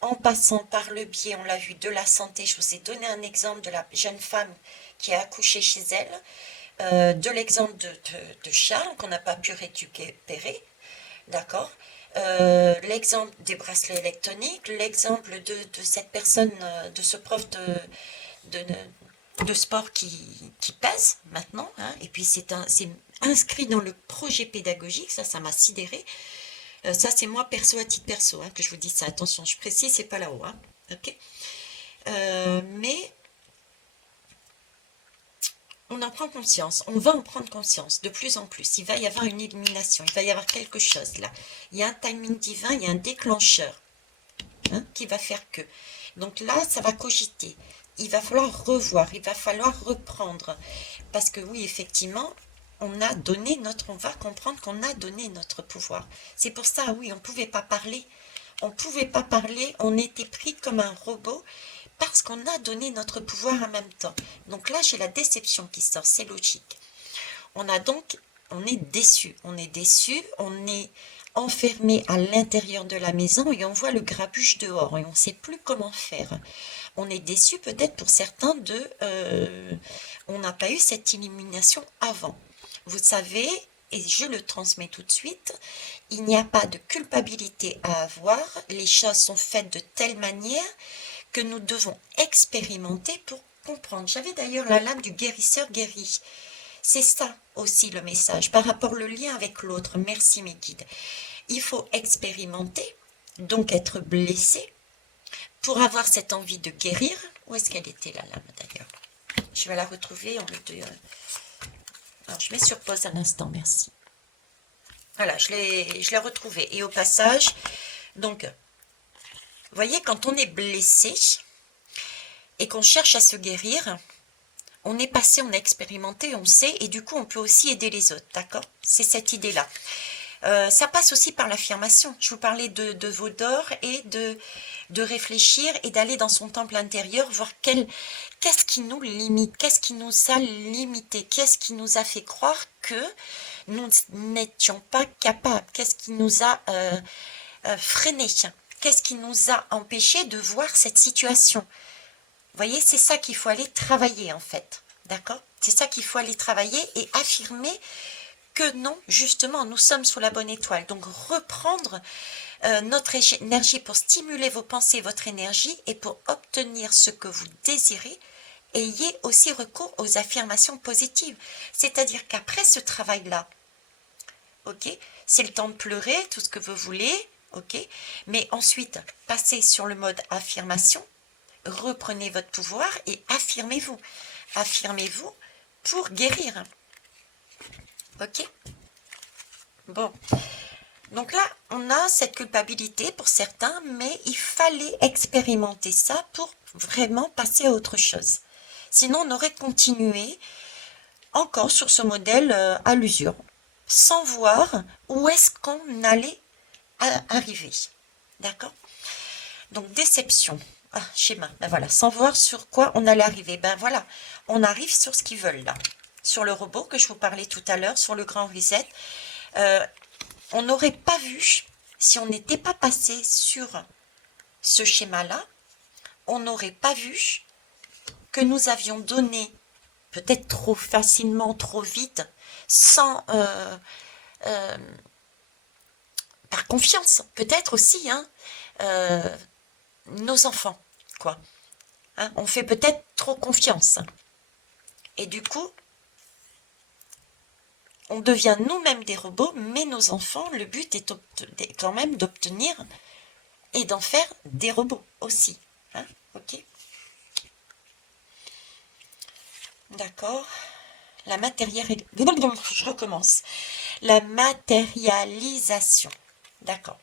en passant par le biais, on l'a vu, de la santé. Je vous ai donné un exemple de la jeune femme qui a accouché chez elle, de l'exemple de Charles qu'on n'a pas pu récupérer, d'accord. L'exemple des bracelets électroniques, l'exemple de cette personne, de ce prof de sport qui pèse maintenant, hein, et puis c'est inscrit dans le projet pédagogique, ça m'a sidéré. Ça c'est moi perso à titre perso, hein, que je vous dis ça, attention, je précise, c'est pas là-haut, hein, ok. Mais on en prend conscience, on va en prendre conscience de plus en plus. Il va y avoir une illumination, il va y avoir quelque chose là. Il y a un timing divin, il y a un déclencheur, hein, qui va faire que. Donc là, ça va cogiter. Il va falloir revoir, il va falloir reprendre. Parce que oui, effectivement, on va comprendre qu'on a donné notre pouvoir. C'est pour ça, oui, on ne pouvait pas parler. On ne pouvait pas parler, on était pris comme un robot. Parce qu'on a donné notre pouvoir en même temps. Donc là, j'ai la déception qui sort, c'est logique. On est déçu, on est enfermé à l'intérieur de la maison et on voit le grabuge dehors et on ne sait plus comment faire. On est déçu peut-être pour certains on n'a pas eu cette illumination avant. Vous savez, et je le transmets tout de suite, il n'y a pas de culpabilité à avoir, les choses sont faites de telle manière que nous devons expérimenter pour comprendre. J'avais d'ailleurs la lame du guérisseur guéri. C'est ça aussi le message, par rapport au lien avec l'autre. Merci mes guides. Il faut expérimenter, donc être blessé, pour avoir cette envie de guérir. Où est-ce qu'elle était la lame d'ailleurs? Je vais la retrouver. Alors, je mets sur pause un instant, merci. Voilà, je l'ai retrouvée. Et au passage, donc, vous voyez, quand on est blessé et qu'on cherche à se guérir, on est passé, on a expérimenté, on sait, et du coup, on peut aussi aider les autres, d'accord? C'est cette idée-là. Ça passe aussi par l'affirmation. Je vous parlais de veau d'or et de réfléchir et d'aller dans son temple intérieur, voir qu'est-ce qui nous limite, qu'est-ce qui nous a limité, qu'est-ce qui nous a fait croire que nous n'étions pas capables, qu'est-ce qui nous a freiné, qu'est-ce qui nous a empêché de voir cette situation. Vous voyez, c'est ça qu'il faut aller travailler en fait, d'accord? C'est ça qu'il faut aller travailler et affirmer que non, justement, nous sommes sous la bonne étoile. Donc, reprendre notre énergie pour stimuler vos pensées, votre énergie, et pour obtenir ce que vous désirez, ayez aussi recours aux affirmations positives. C'est-à-dire qu'après ce travail-là, ok, c'est le temps de pleurer, tout ce que vous voulez, ok, mais ensuite, passez sur le mode affirmation, reprenez votre pouvoir et affirmez-vous. Affirmez-vous pour guérir. Ok? Bon. Donc là, on a cette culpabilité pour certains, mais il fallait expérimenter ça pour vraiment passer à autre chose. Sinon, on aurait continué encore sur ce modèle à l'usure, sans voir où est-ce qu'on allait arriver. D'accord? Donc, déception. Ah, schéma. Ben voilà, sans voir sur quoi on allait arriver. Ben voilà, on arrive sur ce qu'ils veulent là. Sur le robot que je vous parlais tout à l'heure, sur le grand reset. On n'aurait pas vu, si on n'était pas passé sur ce schéma-là, on n'aurait pas vu que nous avions donné, peut-être trop facilement, trop vite, sans par confiance, peut-être aussi, hein, nos enfants, quoi. Hein, on fait peut-être trop confiance. Et du coup, on devient nous-mêmes des robots, mais nos enfants, le but est quand même d'obtenir et d'en faire des robots aussi. Hein, ok? D'accord. La je recommence. La matérialisation. D'accord.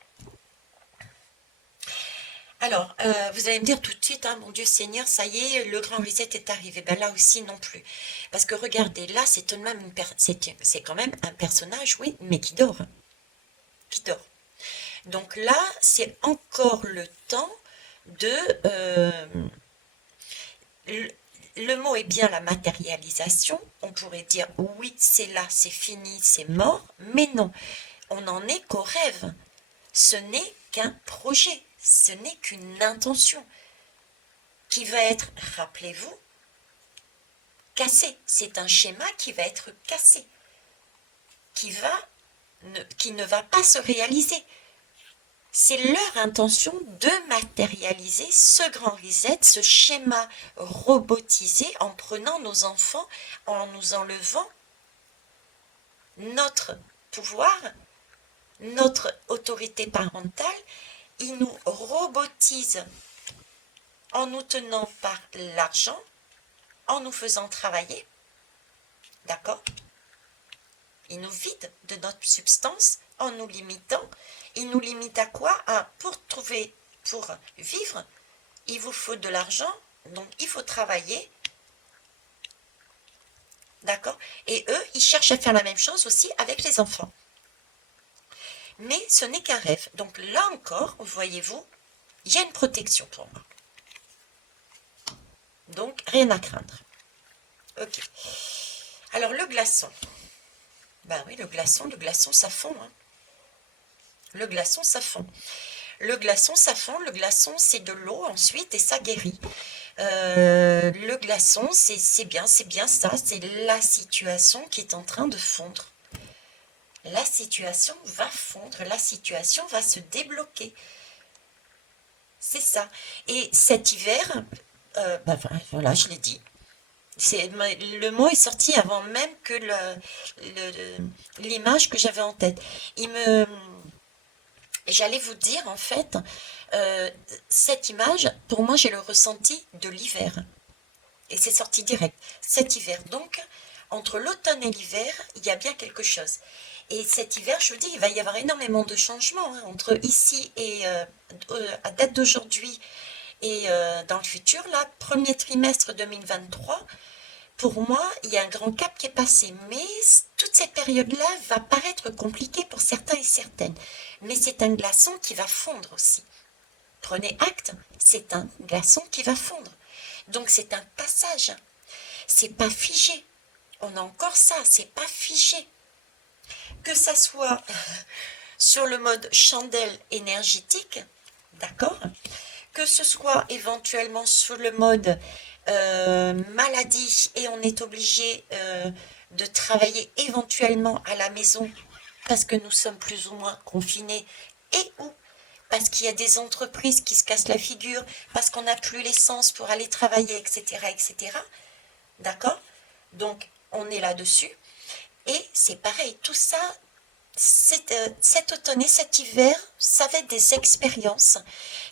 Alors, vous allez me dire tout de suite, hein, mon Dieu Seigneur, ça y est, le grand reset est arrivé. Ben là aussi non plus. Parce que regardez, là, c'est tout de même c'est quand même un personnage, oui, mais qui dort. Qui dort. Donc là, c'est encore le temps de... le mot est bien la matérialisation. On pourrait dire oui, c'est là, c'est fini, c'est mort. Mais non, on n'en est qu'au rêve. Ce n'est qu'un projet, ce n'est qu'une intention qui va être, rappelez-vous, cassée. C'est un schéma qui va être cassé, qui ne va pas se réaliser. C'est leur intention de matérialiser ce grand reset, ce schéma robotisé en prenant nos enfants, en nous enlevant notre pouvoir, notre autorité parentale. Ils nous robotisent en nous tenant par l'argent, en nous faisant travailler. D'accord? Ils nous vident de notre substance en nous limitant. Ils nous limitent à quoi? Pour vivre, il vous faut de l'argent, donc il faut travailler. D'accord? Et eux, ils cherchent à faire la même chose aussi avec les enfants. Mais ce n'est qu'un rêve. Donc là encore, voyez-vous, il y a une protection pour moi. Donc, rien à craindre. Ok. Alors, le glaçon. Ben oui, le glaçon, ça fond. Hein. Le glaçon, ça fond. Le glaçon, ça fond. Le glaçon, c'est de l'eau ensuite et ça guérit. Le glaçon, c'est bien ça. C'est la situation qui est en train de fondre. La situation va fondre. La situation va se débloquer. C'est ça. Et cet hiver, voilà, je l'ai dit. Le mot est sorti avant même que l'image que j'avais en tête. J'allais vous dire, en fait, cette image, pour moi, j'ai le ressenti de l'hiver. Et c'est sorti direct cet hiver. Donc, entre l'automne et l'hiver, il y a bien quelque chose. Et cet hiver, je vous dis, il va y avoir énormément de changements hein, entre ici et à date d'aujourd'hui et dans le futur. Là, premier trimestre 2023, pour moi, il y a un grand cap qui est passé. Mais toute cette période-là va paraître compliquée pour certains et certaines. Mais c'est un glaçon qui va fondre aussi. Prenez acte, c'est un glaçon qui va fondre. Donc c'est un passage. C'est pas figé. On a encore ça, c'est pas figé. Que ça soit sur le mode chandelle énergétique, d'accord? Que ce soit éventuellement sur le mode maladie et on est obligé de travailler éventuellement à la maison parce que nous sommes plus ou moins confinés et ou parce qu'il y a des entreprises qui se cassent la figure, parce qu'on n'a plus l'essence pour aller travailler, etc., etc. D'accord? Donc, on est là-dessus. Et c'est pareil, tout ça, cet automne et cet hiver, ça va être des expériences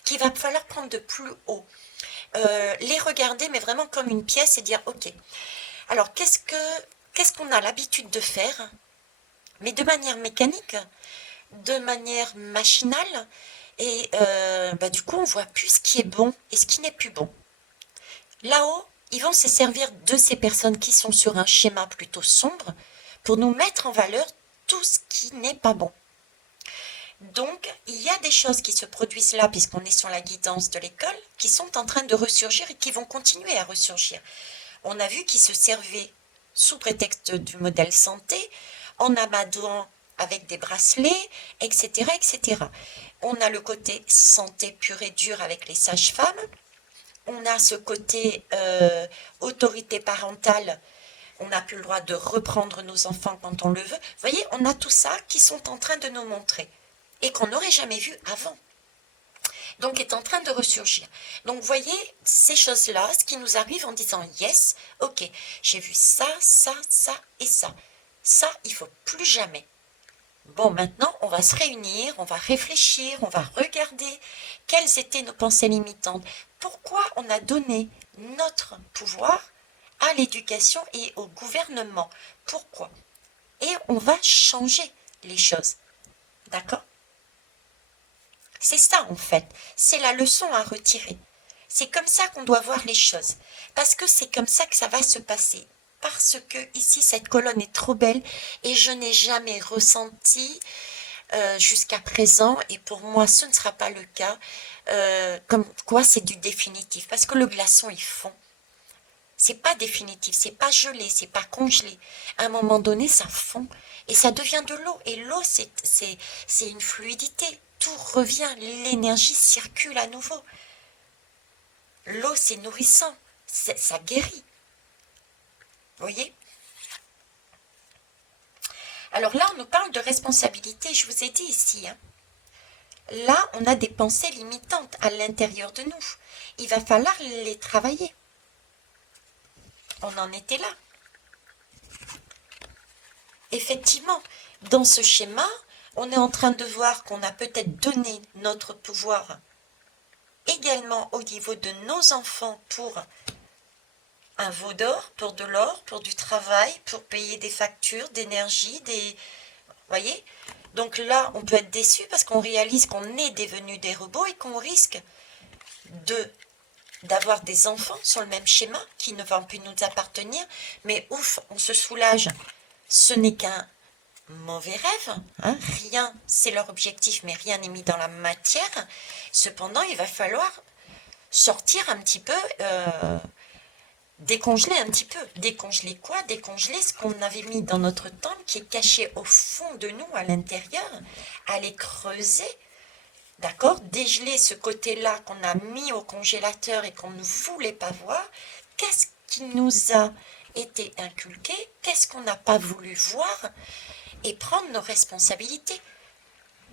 qu'il va falloir prendre de plus haut. Les regarder, mais vraiment comme une pièce et dire, ok, alors qu'est-ce qu'on a l'habitude de faire, mais de manière mécanique, de manière machinale, et du coup, on voit plus ce qui est bon et ce qui n'est plus bon. Là-haut, ils vont se servir de ces personnes qui sont sur un schéma plutôt sombre pour nous mettre en valeur tout ce qui n'est pas bon. Donc, il y a des choses qui se produisent là, puisqu'on est sur la guidance de l'école, qui sont en train de ressurgir et qui vont continuer à ressurgir. On a vu qu'ils se servaient, sous prétexte du modèle santé, en amadouant avec des bracelets, etc., etc. On a le côté santé pure et dure avec les sages-femmes. On a ce côté autorité parentale. On n'a plus le droit de reprendre nos enfants quand on le veut. Vous voyez, on a tout ça qui sont en train de nous montrer et qu'on n'aurait jamais vu avant. Donc, est en train de ressurgir. Donc, vous voyez, ces choses-là, ce qui nous arrive en disant yes, ok, j'ai vu ça, ça, ça et ça. Ça, il ne faut plus jamais. Bon, maintenant, on va se réunir, on va réfléchir, on va regarder quelles étaient nos pensées limitantes. Pourquoi on a donné notre pouvoir à l'éducation et au gouvernement? Pourquoi? Et on va changer les choses. D'accord? C'est ça, en fait. C'est la leçon à retirer. C'est comme ça qu'on doit voir les choses. Parce que c'est comme ça que ça va se passer. Parce que ici, cette colonne est trop belle et je n'ai jamais ressenti jusqu'à présent, et pour moi, ce ne sera pas le cas, comme quoi c'est du définitif. Parce que le glaçon, il fond. C'est pas définitif, c'est pas gelé, c'est pas congelé. À un moment donné, ça fond et ça devient de l'eau. Et l'eau, c'est une fluidité. Tout revient, l'énergie circule à nouveau. L'eau, c'est nourrissant, ça guérit. Vous voyez? Alors là, on nous parle de responsabilité, je vous ai dit ici. Hein. Là, on a des pensées limitantes à l'intérieur de nous. Il va falloir les travailler. On en était là. Effectivement, dans ce schéma, on est en train de voir qu'on a peut-être donné notre pouvoir également au niveau de nos enfants pour un veau d'or, pour de l'or, pour du travail, pour payer des factures d'énergie, Vous voyez? Donc là, on peut être déçu parce qu'on réalise qu'on est devenu des robots et qu'on risque de d'avoir des enfants sur le même schéma qui ne vont plus nous appartenir. Mais ouf, on se soulage. Ce n'est qu'un mauvais rêve. Hein. Rien, c'est leur objectif, mais rien n'est mis dans la matière. Cependant, il va falloir sortir un petit peu, décongeler un petit peu. Décongeler quoi? Décongeler ce qu'on avait mis dans notre temple qui est caché au fond de nous, à l'intérieur. Aller creuser. D'accord? Dégeler ce côté-là qu'on a mis au congélateur et qu'on ne voulait pas voir. Qu'est-ce qui nous a été inculqué? Qu'est-ce qu'on n'a pas voulu voir? Et prendre nos responsabilités.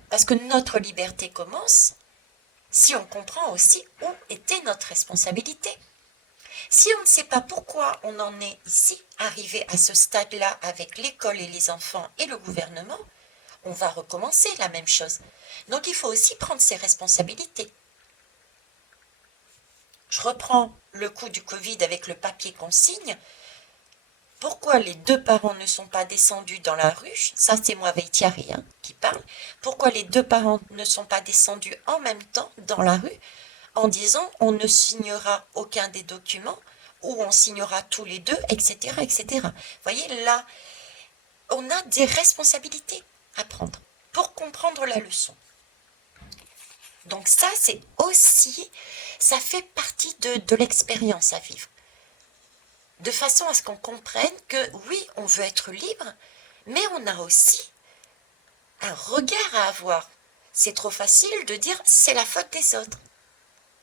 Parce que notre liberté commence si on comprend aussi où était notre responsabilité. Si on ne sait pas pourquoi on en est ici, arrivé à ce stade-là avec l'école et les enfants et le gouvernement, on va recommencer la même chose. Donc il faut aussi prendre ses responsabilités. Je reprends le coup du Covid avec le papier qu'on signe. Pourquoi les deux parents ne sont pas descendus dans la rue? Ça, c'est moi, Veitiari, hein, qui parle. Pourquoi les deux parents ne sont pas descendus en même temps dans la rue en disant on ne signera aucun des documents ou on signera tous les deux, etc., etc. Vous voyez, là, on a des responsabilités à prendre pour comprendre la leçon. Donc ça, c'est aussi, ça fait partie de l'expérience à vivre. De façon à ce qu'on comprenne que oui, on veut être libre, mais on a aussi un regard à avoir. C'est trop facile de dire c'est la faute des autres.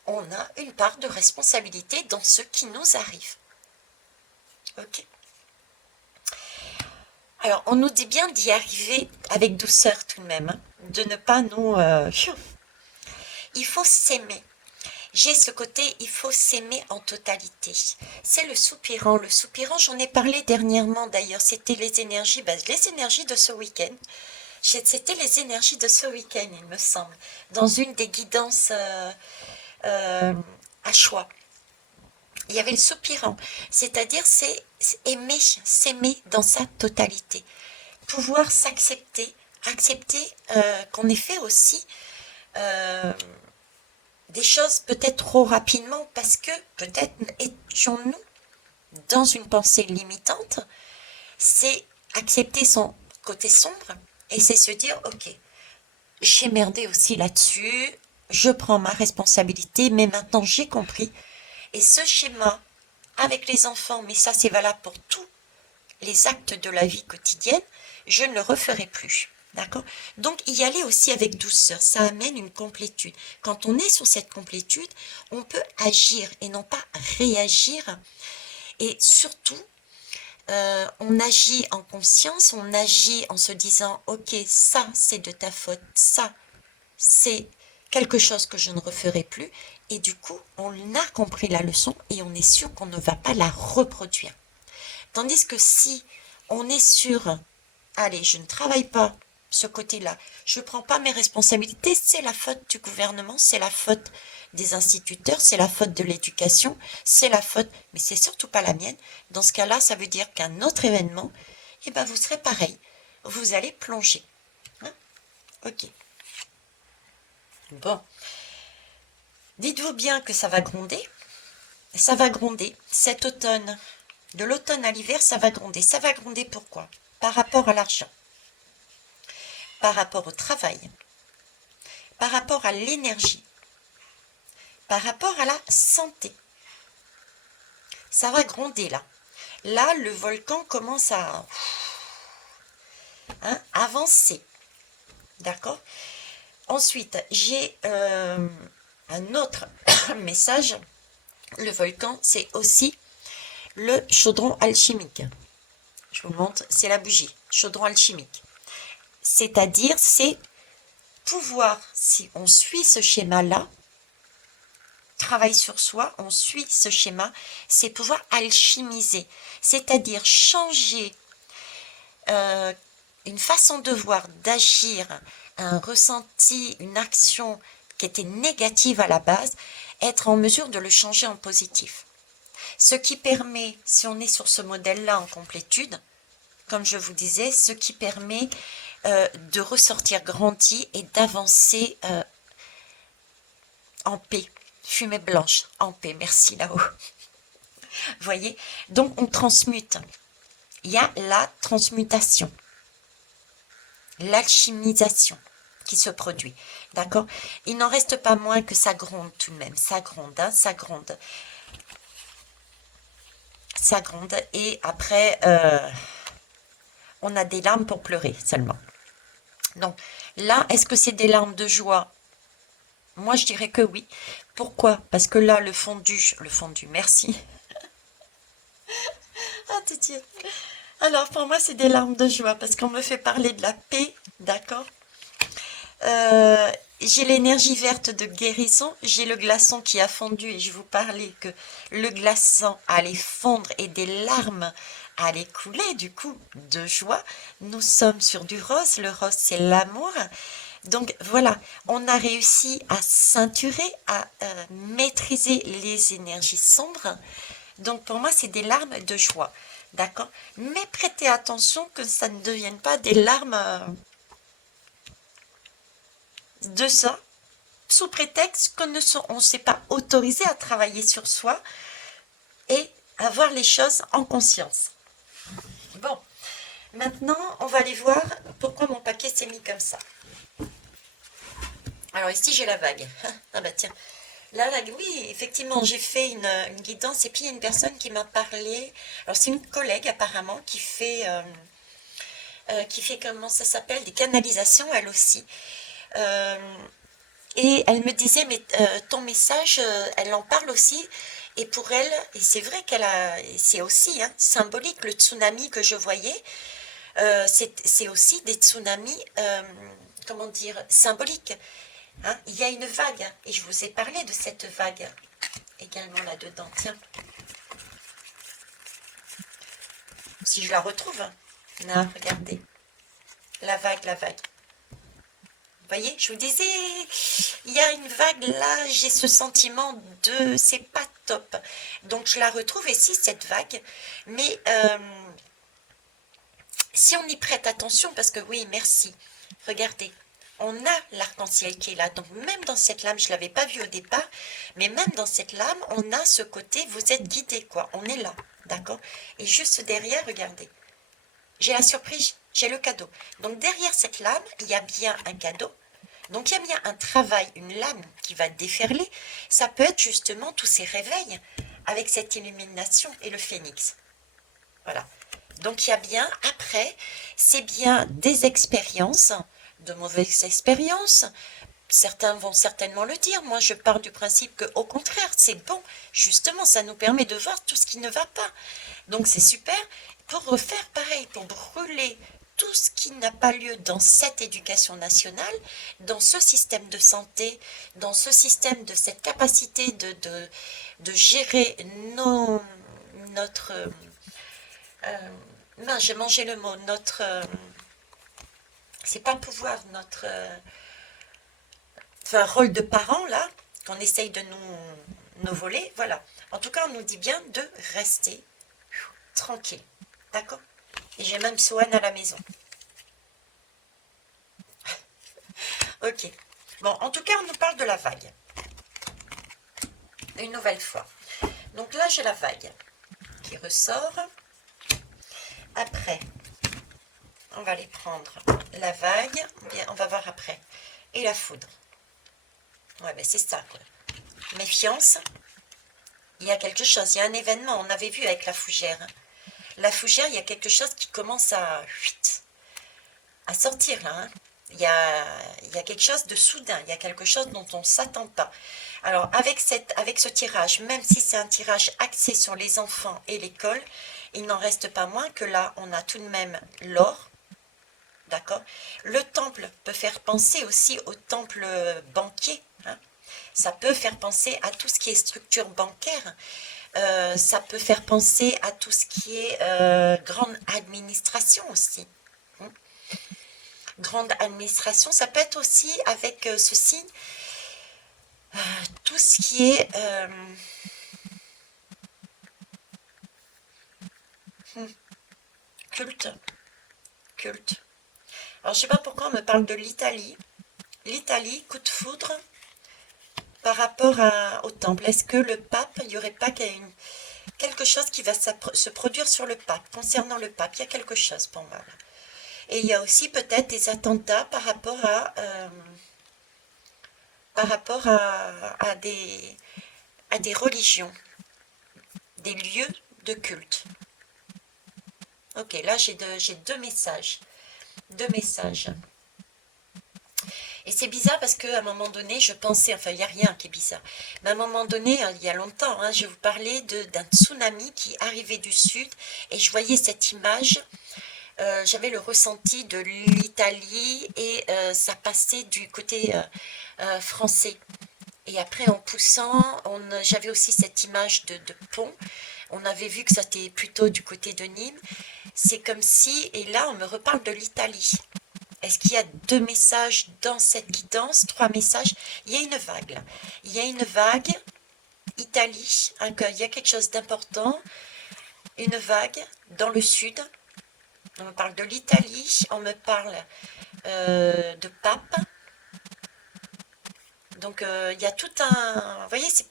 On a une part de responsabilité dans ce qui nous arrive. Ok. Alors, on nous dit bien d'y arriver avec douceur tout de même, hein, de ne pas nous... Il faut s'aimer. J'ai ce côté, il faut s'aimer en totalité. C'est le soupirant. Le soupirant, j'en ai parlé dernièrement d'ailleurs, c'était les énergies de ce week-end. C'était les énergies de ce week-end, il me semble, dans une des guidances à choix. Il y avait le soupirant, c'est-à-dire c'est aimer, s'aimer dans sa totalité. Pouvoir s'accepter, accepter qu'on ait fait aussi des choses peut-être trop rapidement parce que peut-être étions-nous dans une pensée limitante. C'est accepter son côté sombre et c'est se dire ok, j'ai merdé aussi là-dessus, je prends ma responsabilité, mais maintenant j'ai compris. Et ce schéma avec les enfants, mais ça c'est valable pour tous les actes de la vie quotidienne, je ne le referai plus. D'accord? Donc y aller aussi avec douceur, ça amène une complétude. Quand on est sur cette complétude, on peut agir et non pas réagir. Et surtout, on agit en conscience, on agit en se disant ok, ça c'est de ta faute, ça c'est quelque chose que je ne referai plus. Et du coup, on a compris la leçon et on est sûr qu'on ne va pas la reproduire. Tandis que si on est sûr, allez, je ne travaille pas ce côté-là, je ne prends pas mes responsabilités, c'est la faute du gouvernement, c'est la faute des instituteurs, c'est la faute de l'éducation, c'est la faute, mais c'est surtout pas la mienne. Dans ce cas-là, ça veut dire qu'un autre événement, eh ben vous serez pareil, vous allez plonger. Hein? Ok. Bon. Dites-vous bien que ça va gronder. Ça va gronder. Cet automne, de l'automne à l'hiver, ça va gronder. Ça va gronder pourquoi? Par rapport à l'argent, par rapport au travail, par rapport à l'énergie, par rapport à la santé. Ça va gronder là. Là, le volcan commence à avancer. D'accord? Ensuite, j'ai un autre message. Le volcan, c'est aussi le chaudron alchimique. Je vous le montre, c'est la bougie, chaudron alchimique. C'est-à-dire, c'est pouvoir, si on suit ce schéma-là, travaille sur soi, on suit ce schéma, c'est pouvoir alchimiser, c'est-à-dire changer une façon de voir, d'agir, un ressenti, une action qui était négative à la base, être en mesure de le changer en positif. Ce qui permet, si on est sur ce modèle-là en complétude, comme je vous disais, ce qui permet de ressortir grandi et d'avancer en paix. Fumée blanche, en paix, merci là-haut. Vous voyez? Donc on transmute. Il y a la transmutation, l'alchimisation qui se produit. D'accord? Il n'en reste pas moins que ça gronde tout de même. Ça gronde, hein, ça gronde. Ça gronde. Et après, on a des larmes pour pleurer seulement. Donc là, est-ce que c'est des larmes de joie? Moi, je dirais que oui. Pourquoi? Parce que là, le fondu, merci. Ah, Titi. Alors, pour moi, c'est des larmes de joie parce qu'on me fait parler de la paix, d'accord? J'ai l'énergie verte de guérison, j'ai le glaçon qui a fondu et je vous parlais que le glaçon allait fondre et des larmes allaient couler du coup de joie. Nous sommes sur du rose, le rose c'est l'amour. Donc voilà, on a réussi à ceinturer, à maîtriser les énergies sombres. Donc pour moi, c'est des larmes de joie. D'accord? Mais prêtez attention que ça ne devienne pas des larmes de ça, sous prétexte qu'on ne s'est pas autorisé à travailler sur soi et à voir les choses en conscience. Bon, maintenant, on va aller voir pourquoi mon paquet s'est mis comme ça. Alors ici, j'ai la vague. Ah bah tiens, la vague, oui, effectivement, j'ai fait une guidance et puis il y a une personne qui m'a parlé. Alors c'est une collègue apparemment qui fait comment ça s'appelle, des canalisations elle aussi. Euh, et elle me disait, mais ton message, elle en parle aussi. Et pour elle, et c'est vrai qu'elle a, c'est aussi hein, symbolique, le tsunami que je voyais, c'est aussi des tsunamis, comment dire, symboliques. Hein. Il y a une vague, hein, et je vous ai parlé de cette vague également là-dedans. Tiens, si je la retrouve, hein. Là, regardez, la vague, la vague. Vous voyez, je vous disais, il y a une vague là, j'ai ce sentiment de c'est pas top. Donc je la retrouve ici, cette vague, mais si on y prête attention, parce que oui, merci, regardez, on a l'arc-en-ciel qui est là. Donc même dans cette lame, je ne l'avais pas vu au départ, mais même dans cette lame, on a ce côté, vous êtes guidé, quoi. On est là, d'accord? Et juste derrière, regardez, j'ai la surprise, j'ai le cadeau. Donc derrière cette lame, il y a bien un cadeau. Donc il y a bien un travail, une lame qui va déferler. Ça peut être justement tous ces réveils avec cette illumination et le phénix. Voilà. Donc il y a bien, après, c'est bien des expériences, de mauvaises expériences. Certains vont certainement le dire. Moi, je pars du principe que, au contraire, c'est bon. Justement, ça nous permet de voir tout ce qui ne va pas. Donc c'est super pour refaire pareil, pour brûler tout ce qui n'a pas lieu dans cette éducation nationale, dans ce système de santé, dans ce système de cette capacité de gérer notre non, j'ai mangé le mot. Notre. C'est pas pouvoir, notre. Enfin, rôle de parent, là, qu'on essaye de nous voler. Voilà. En tout cas, on nous dit bien de rester tranquille. D'accord? Et j'ai même Sohan à la maison. Ok. Bon, en tout cas, on nous parle de la vague. Une nouvelle fois. Donc là, j'ai la vague qui ressort. Après, on va aller prendre la vague, bien, on va voir après, et la foudre. Ouais, ben c'est ça, quoi. Méfiance, il y a quelque chose, il y a un événement, on avait vu avec la fougère. La fougère, il y a quelque chose qui commence à sortir, là. Hein. Il y a quelque chose de soudain, il y a quelque chose dont on ne s'attend pas. Alors, avec ce tirage, même si c'est un tirage axé sur les enfants et l'école, il n'en reste pas moins que là, on a tout de même l'or. D'accord? Le temple peut faire penser aussi au temple banquier. Hein. Ça peut faire penser à tout ce qui est structure bancaire. Ça peut faire penser à tout ce qui est grande administration aussi. Hein. Grande administration, ça peut être aussi avec ce signe, tout ce qui est culte. Culte. Alors, je ne sais pas pourquoi on me parle de l'Italie. L'Italie, coup de foudre par rapport au temple. Est-ce que le pape, il n'y aurait pas quelque chose qui va se produire sur le pape, concernant le pape? Il y a quelque chose pour moi. Là. Et il y a aussi peut-être des attentats par rapport à des religions, des lieux de culte. Ok, là j'ai deux messages. Deux messages. Et c'est bizarre parce qu'à un moment donné, je pensais, enfin il n'y a rien qui est bizarre, mais à un moment donné, il y a longtemps, hein, je vous parlais d'un tsunami qui arrivait du sud et je voyais cette image, j'avais le ressenti de l'Italie et ça passait du côté français. Et après en poussant, j'avais aussi cette image de pont, on avait vu que c'était plutôt du côté de Nîmes, c'est comme si, et là on me reparle de l'Italie. Est-ce qu'il y a 2 messages dans cette guidance? 3 messages? Il y a une vague là. Il y a une vague, Italie, il y a quelque chose d'important, une vague dans le sud. On me parle de l'Italie, on me parle de pape. Donc il y a tout un... Vous voyez, c'est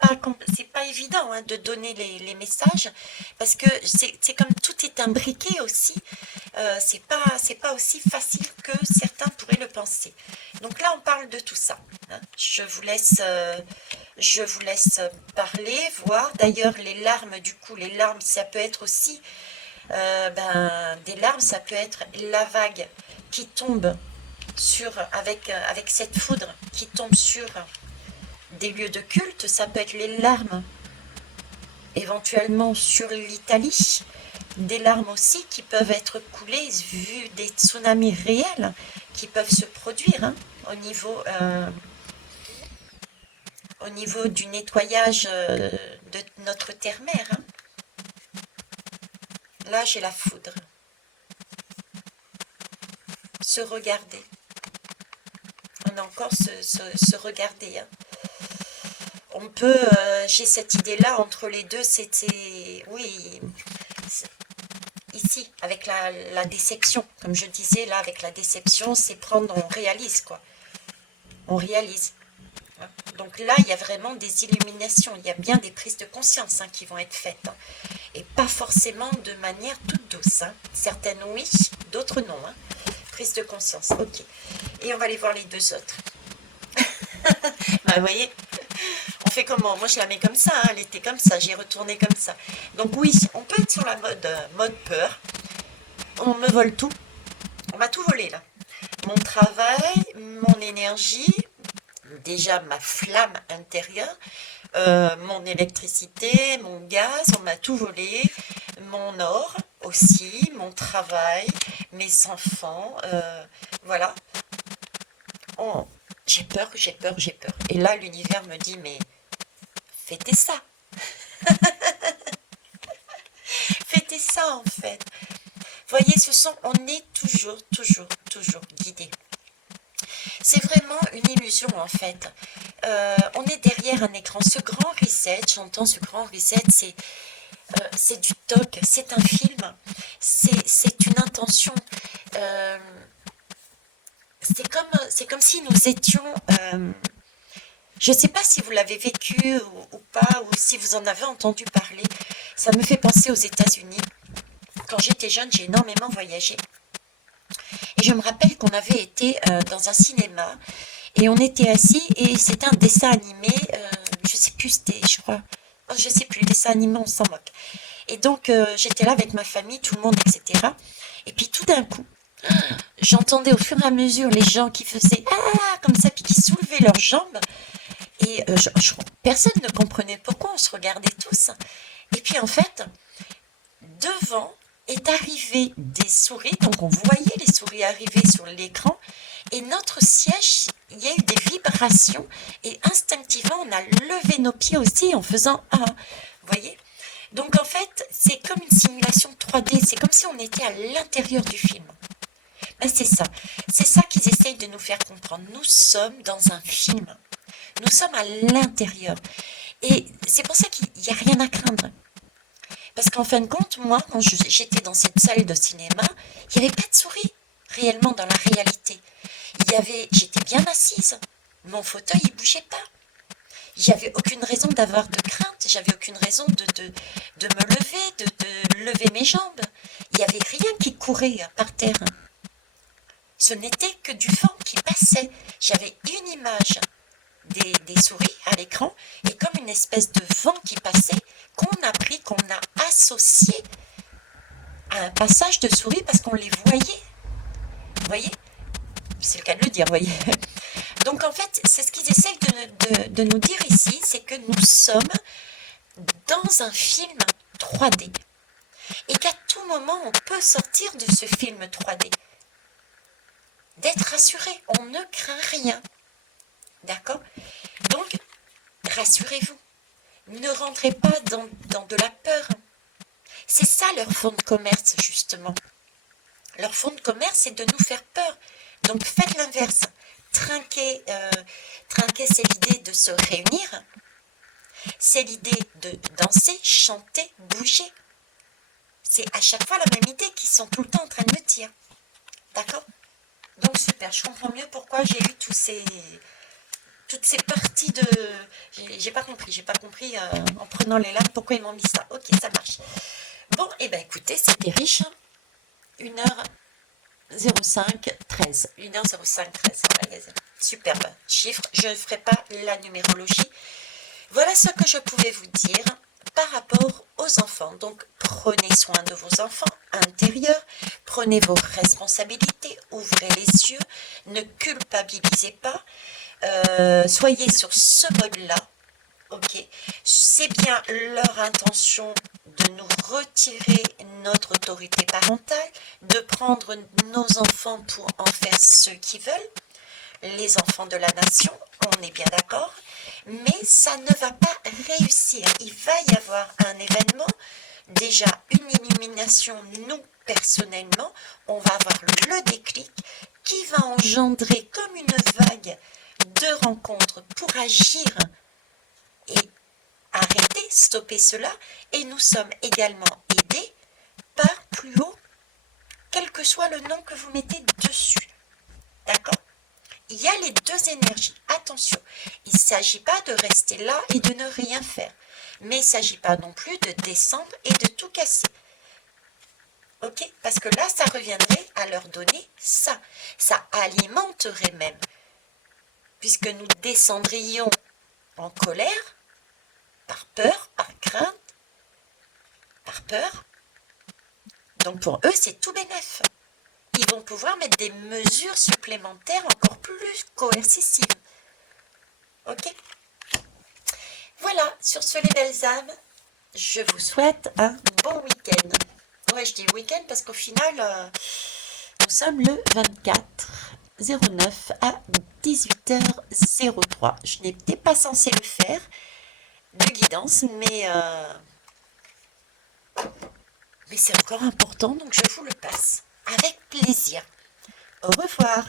pas évident hein, de donner les messages, parce que c'est comme tout est imbriqué aussi. C'est pas aussi facile que certains pourraient le penser. Donc là, on parle de tout ça. Hein. Je vous laisse parler, voir. D'ailleurs, les larmes, du coup, les larmes, ça peut être aussi... des larmes, ça peut être la vague qui tombe avec cette foudre qui tombe sur des lieux de culte, ça peut être les larmes éventuellement sur l'Italie, des larmes aussi qui peuvent être coulées vu des tsunamis réels qui peuvent se produire hein, au niveau du nettoyage de notre terre-mère. Hein. Là, j'ai la foudre. Se regarder. On a encore se regarder. Hein. On peut, j'ai cette idée-là entre les deux, c'était, oui, ici, avec la déception, comme je disais, là, avec la déception, c'est prendre, on réalise, quoi. On réalise. Hein. Donc là, il y a vraiment des illuminations, il y a bien des prises de conscience hein, qui vont être faites. Hein. Et pas forcément de manière toute douce. Hein. Certaines oui, d'autres non. Hein. Prise de conscience, ok. Et on va aller voir les deux autres. Bah, vous voyez, on fait comment? Moi, je la mets comme ça, hein, elle était comme ça, j'ai retourné comme ça. Donc oui, on peut être sur la mode peur. On me vole tout. On m'a tout volé, là. Mon travail, mon énergie, déjà ma flamme intérieure, mon électricité, mon gaz, on m'a tout volé, mon or aussi, mon travail, mes enfants, voilà. Oh, j'ai peur, j'ai peur, j'ai peur. Et là, l'univers me dit, mais fêtez ça. Fêtez ça, en fait. Voyez, on est toujours, toujours, toujours guidé. C'est vraiment une illusion, en fait. On est derrière un écran. Ce grand reset, j'entends ce grand reset, c'est du TOC, c'est un film, c'est une intention. C'est comme si nous étions... je ne sais pas si vous l'avez vécu ou pas, ou si vous en avez entendu parler. Ça me fait penser aux États-Unis. Quand j'étais jeune, j'ai énormément voyagé. Et je me rappelle qu'on avait été dans un cinéma et on était assis et c'était un dessin animé, je sais plus, c'était, je crois, oh, je sais plus, le dessin animé, on s'en moque. Et donc j'étais là avec ma famille, tout le monde, etc. Et puis tout d'un coup, j'entendais au fur et à mesure les gens qui faisaient ah comme ça, puis qui soulevaient leurs jambes. Et personne ne comprenait pourquoi, on se regardait tous. Et puis en fait, devant est arrivé des souris, donc on voyait les souris arriver sur l'écran, et notre siège, il y a eu des vibrations, et instinctivement, on a levé nos pieds aussi en faisant « Ah ». Vous voyez? Donc en fait, c'est comme une simulation 3D, c'est comme si on était à l'intérieur du film. Ben, c'est ça qu'ils essayent de nous faire comprendre. Nous sommes dans un film, nous sommes à l'intérieur, et c'est pour ça qu'il n'y a rien à craindre. Parce qu'en fin de compte, moi, quand j'étais dans cette salle de cinéma, il n'y avait pas de souris réellement dans la réalité. J'étais bien assise, mon fauteuil ne bougeait pas. J'avais aucune raison d'avoir de crainte, j'avais aucune raison de me lever, de lever mes jambes. Il n'y avait rien qui courait par terre. Ce n'était que du vent qui passait. J'avais une image des souris à l'écran et comme une espèce de vent qui passait qu'on a pris, qu'on a associé à un passage de souris parce qu'on les voyait. Vous voyez? C'est le cas de le dire, vous voyez. Donc en fait, c'est ce qu'ils essayent de nous dire ici, c'est que nous sommes dans un film 3D. Et qu'à tout moment, on peut sortir de ce film 3D. D'être rassuré, on ne craint rien. D'accord? Donc, rassurez-vous. Ne rentrez pas dans de la peur. C'est ça leur fond de commerce, justement. Leur fond de commerce, c'est de nous faire peur. Donc faites l'inverse. Trinquer, c'est l'idée de se réunir. C'est l'idée de danser, chanter, bouger. C'est à chaque fois la même idée qu'ils sont tout le temps en train de me dire. D'accord? Donc super, je comprends mieux pourquoi j'ai eu toutes ces parties de... J'ai pas compris en prenant les lames pourquoi ils m'ont mis ça. Ok, ça marche. Bon, et ben écoutez, c'était riche. 1h05, 13. 1h05, 13. Voilà, superbe chiffre. Je ne ferai pas la numérologie. Voilà ce que je pouvais vous dire par rapport aux enfants. Donc, prenez soin de vos enfants intérieurs, prenez vos responsabilités, ouvrez les yeux, ne culpabilisez pas, soyez sur ce mode-là, ok? C'est bien leur intention de nous retirer notre autorité parentale, de prendre nos enfants pour en faire ce qu'ils veulent, les enfants de la nation, on est bien d'accord, mais ça ne va pas réussir. Il va y avoir un événement, déjà une illumination, nous personnellement, on va avoir le déclic qui va engendrer comme une vague de rencontres pour agir et arrêter, stopper cela, et nous sommes également aidés par plus haut, quel que soit le nom que vous mettez dessus. D'accord? Il y a les deux énergies. Attention, il ne s'agit pas de rester là et de ne rien faire. Mais il ne s'agit pas non plus de descendre et de tout casser. Ok? Parce que là, ça reviendrait à leur donner ça. Ça alimenterait même. Puisque nous descendrions en colère, par peur, par crainte, par peur. Donc pour eux, c'est tout bénef. Ils vont pouvoir mettre des mesures supplémentaires encore plus coercitives. Ok? Voilà, sur ce les belles âmes, je vous souhaite un bon week-end. Ouais, je dis week-end parce qu'au final, nous sommes le 24/09 à 18h03. Je n'étais pas censée le faire de guidance, mais c'est encore important, donc je vous le passe avec plaisir. Au revoir.